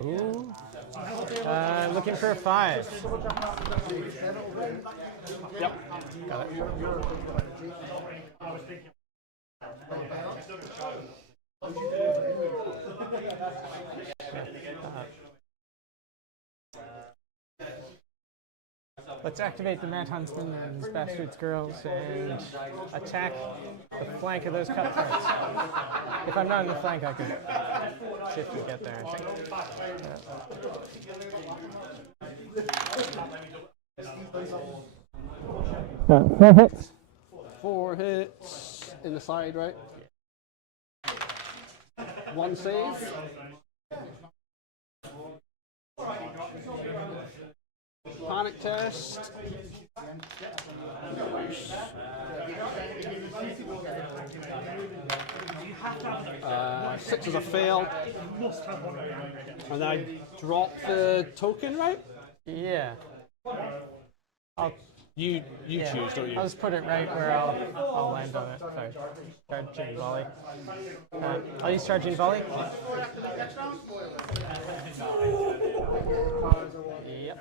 Ooh. Looking for a 5. Yep. Got it. Let's activate the Mad Huntsman and his Bastard's Girls and attack the flank of those cutthroats. If I'm not in the flank, I can see if we get there, I think. that. 4 hits. 4 hits in the side, right? 1 save. Panic test. 6 is a fail. And I drop the token, right? Yeah. You choose, don't you? I'll just put it right where I'll land on it. Sorry. Charging volley. I'll use charging volley. Yep.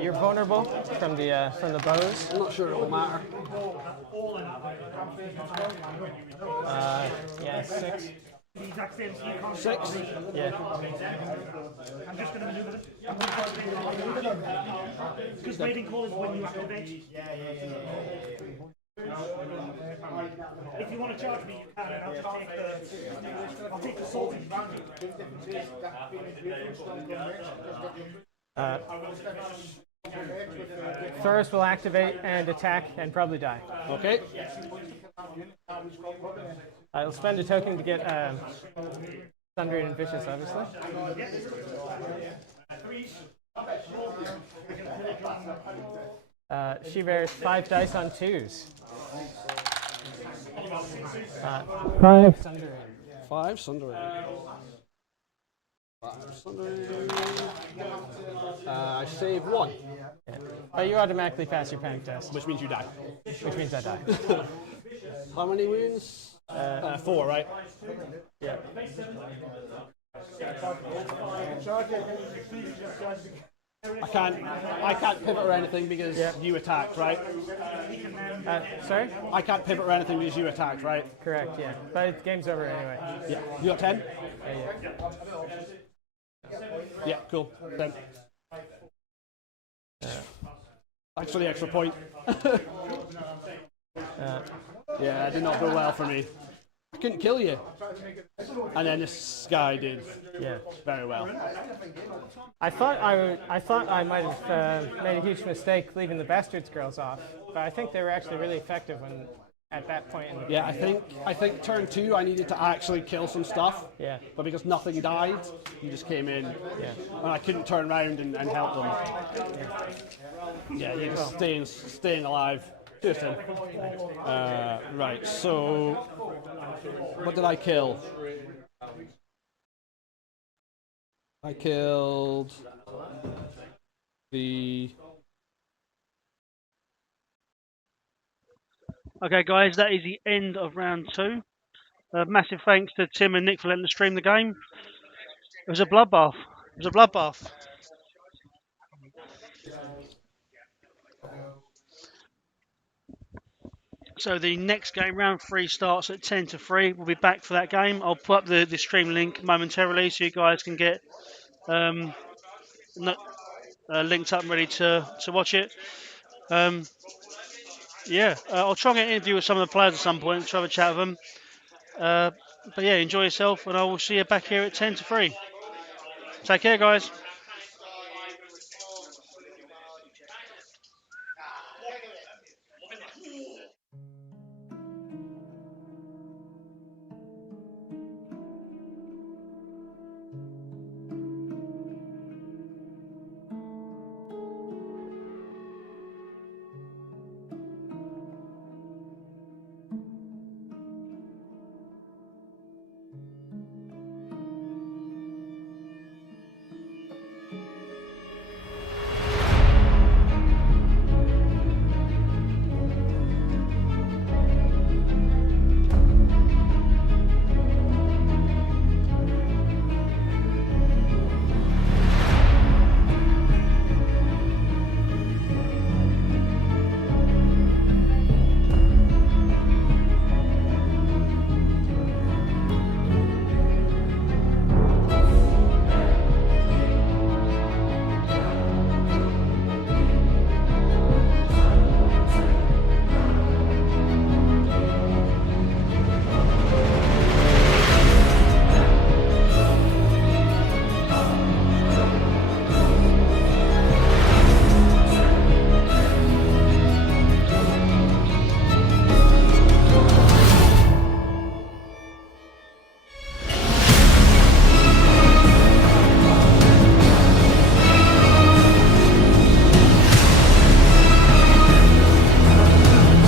You're vulnerable from the bows. I'm not sure it will matter. Yeah, 6. The exact same, so you can't 6. Yeah. I'm just going to maneuver this. Because raiding call is when you activate. If you want to charge me, you can, and I'll take the salty. Thoros will activate and attack and probably die. Okay. I'll spend a token to get Thundering and Vicious, obviously. She bears 5 dice on 2s. 5. Thundering. 5 Sundering. 5 Sundering. I save 1, But you automatically pass your panic test, which means you die. which means I die. How many wounds? 4, right? Yeah. I can't pivot or anything because you attacked, right? Sorry? I can't pivot or anything because you attacked, right? Correct, yeah. But the game's over anyway. Yeah. You got 10? Yeah. Yeah, cool. 10. Thanks for the extra point. Yeah, that did not go well for me. I couldn't kill you. And then this guy did very well. I thought I might have made a huge mistake leaving the Bastards girls off, but I think they were actually really effective when at that point in the Yeah, I think turn 2 I needed to actually kill some stuff. Yeah. But because nothing died, you just came in. Yeah. And I couldn't turn around and help them. Yeah, you're just staying alive. Just him. Right, so what did I kill? I killed the... Okay, guys, that is the end of round 2. Massive thanks to Tim and Nick for letting us stream the game. It was a bloodbath. So the next game, round 3, starts at 10-3. We'll be back for that game. I'll put up the stream link momentarily so you guys can get linked up and ready to watch it. I'll try and get an interview with some of the players at some point, try to have a chat with them. But yeah, enjoy yourself, and I will see you back here at 10-3. Take care, guys.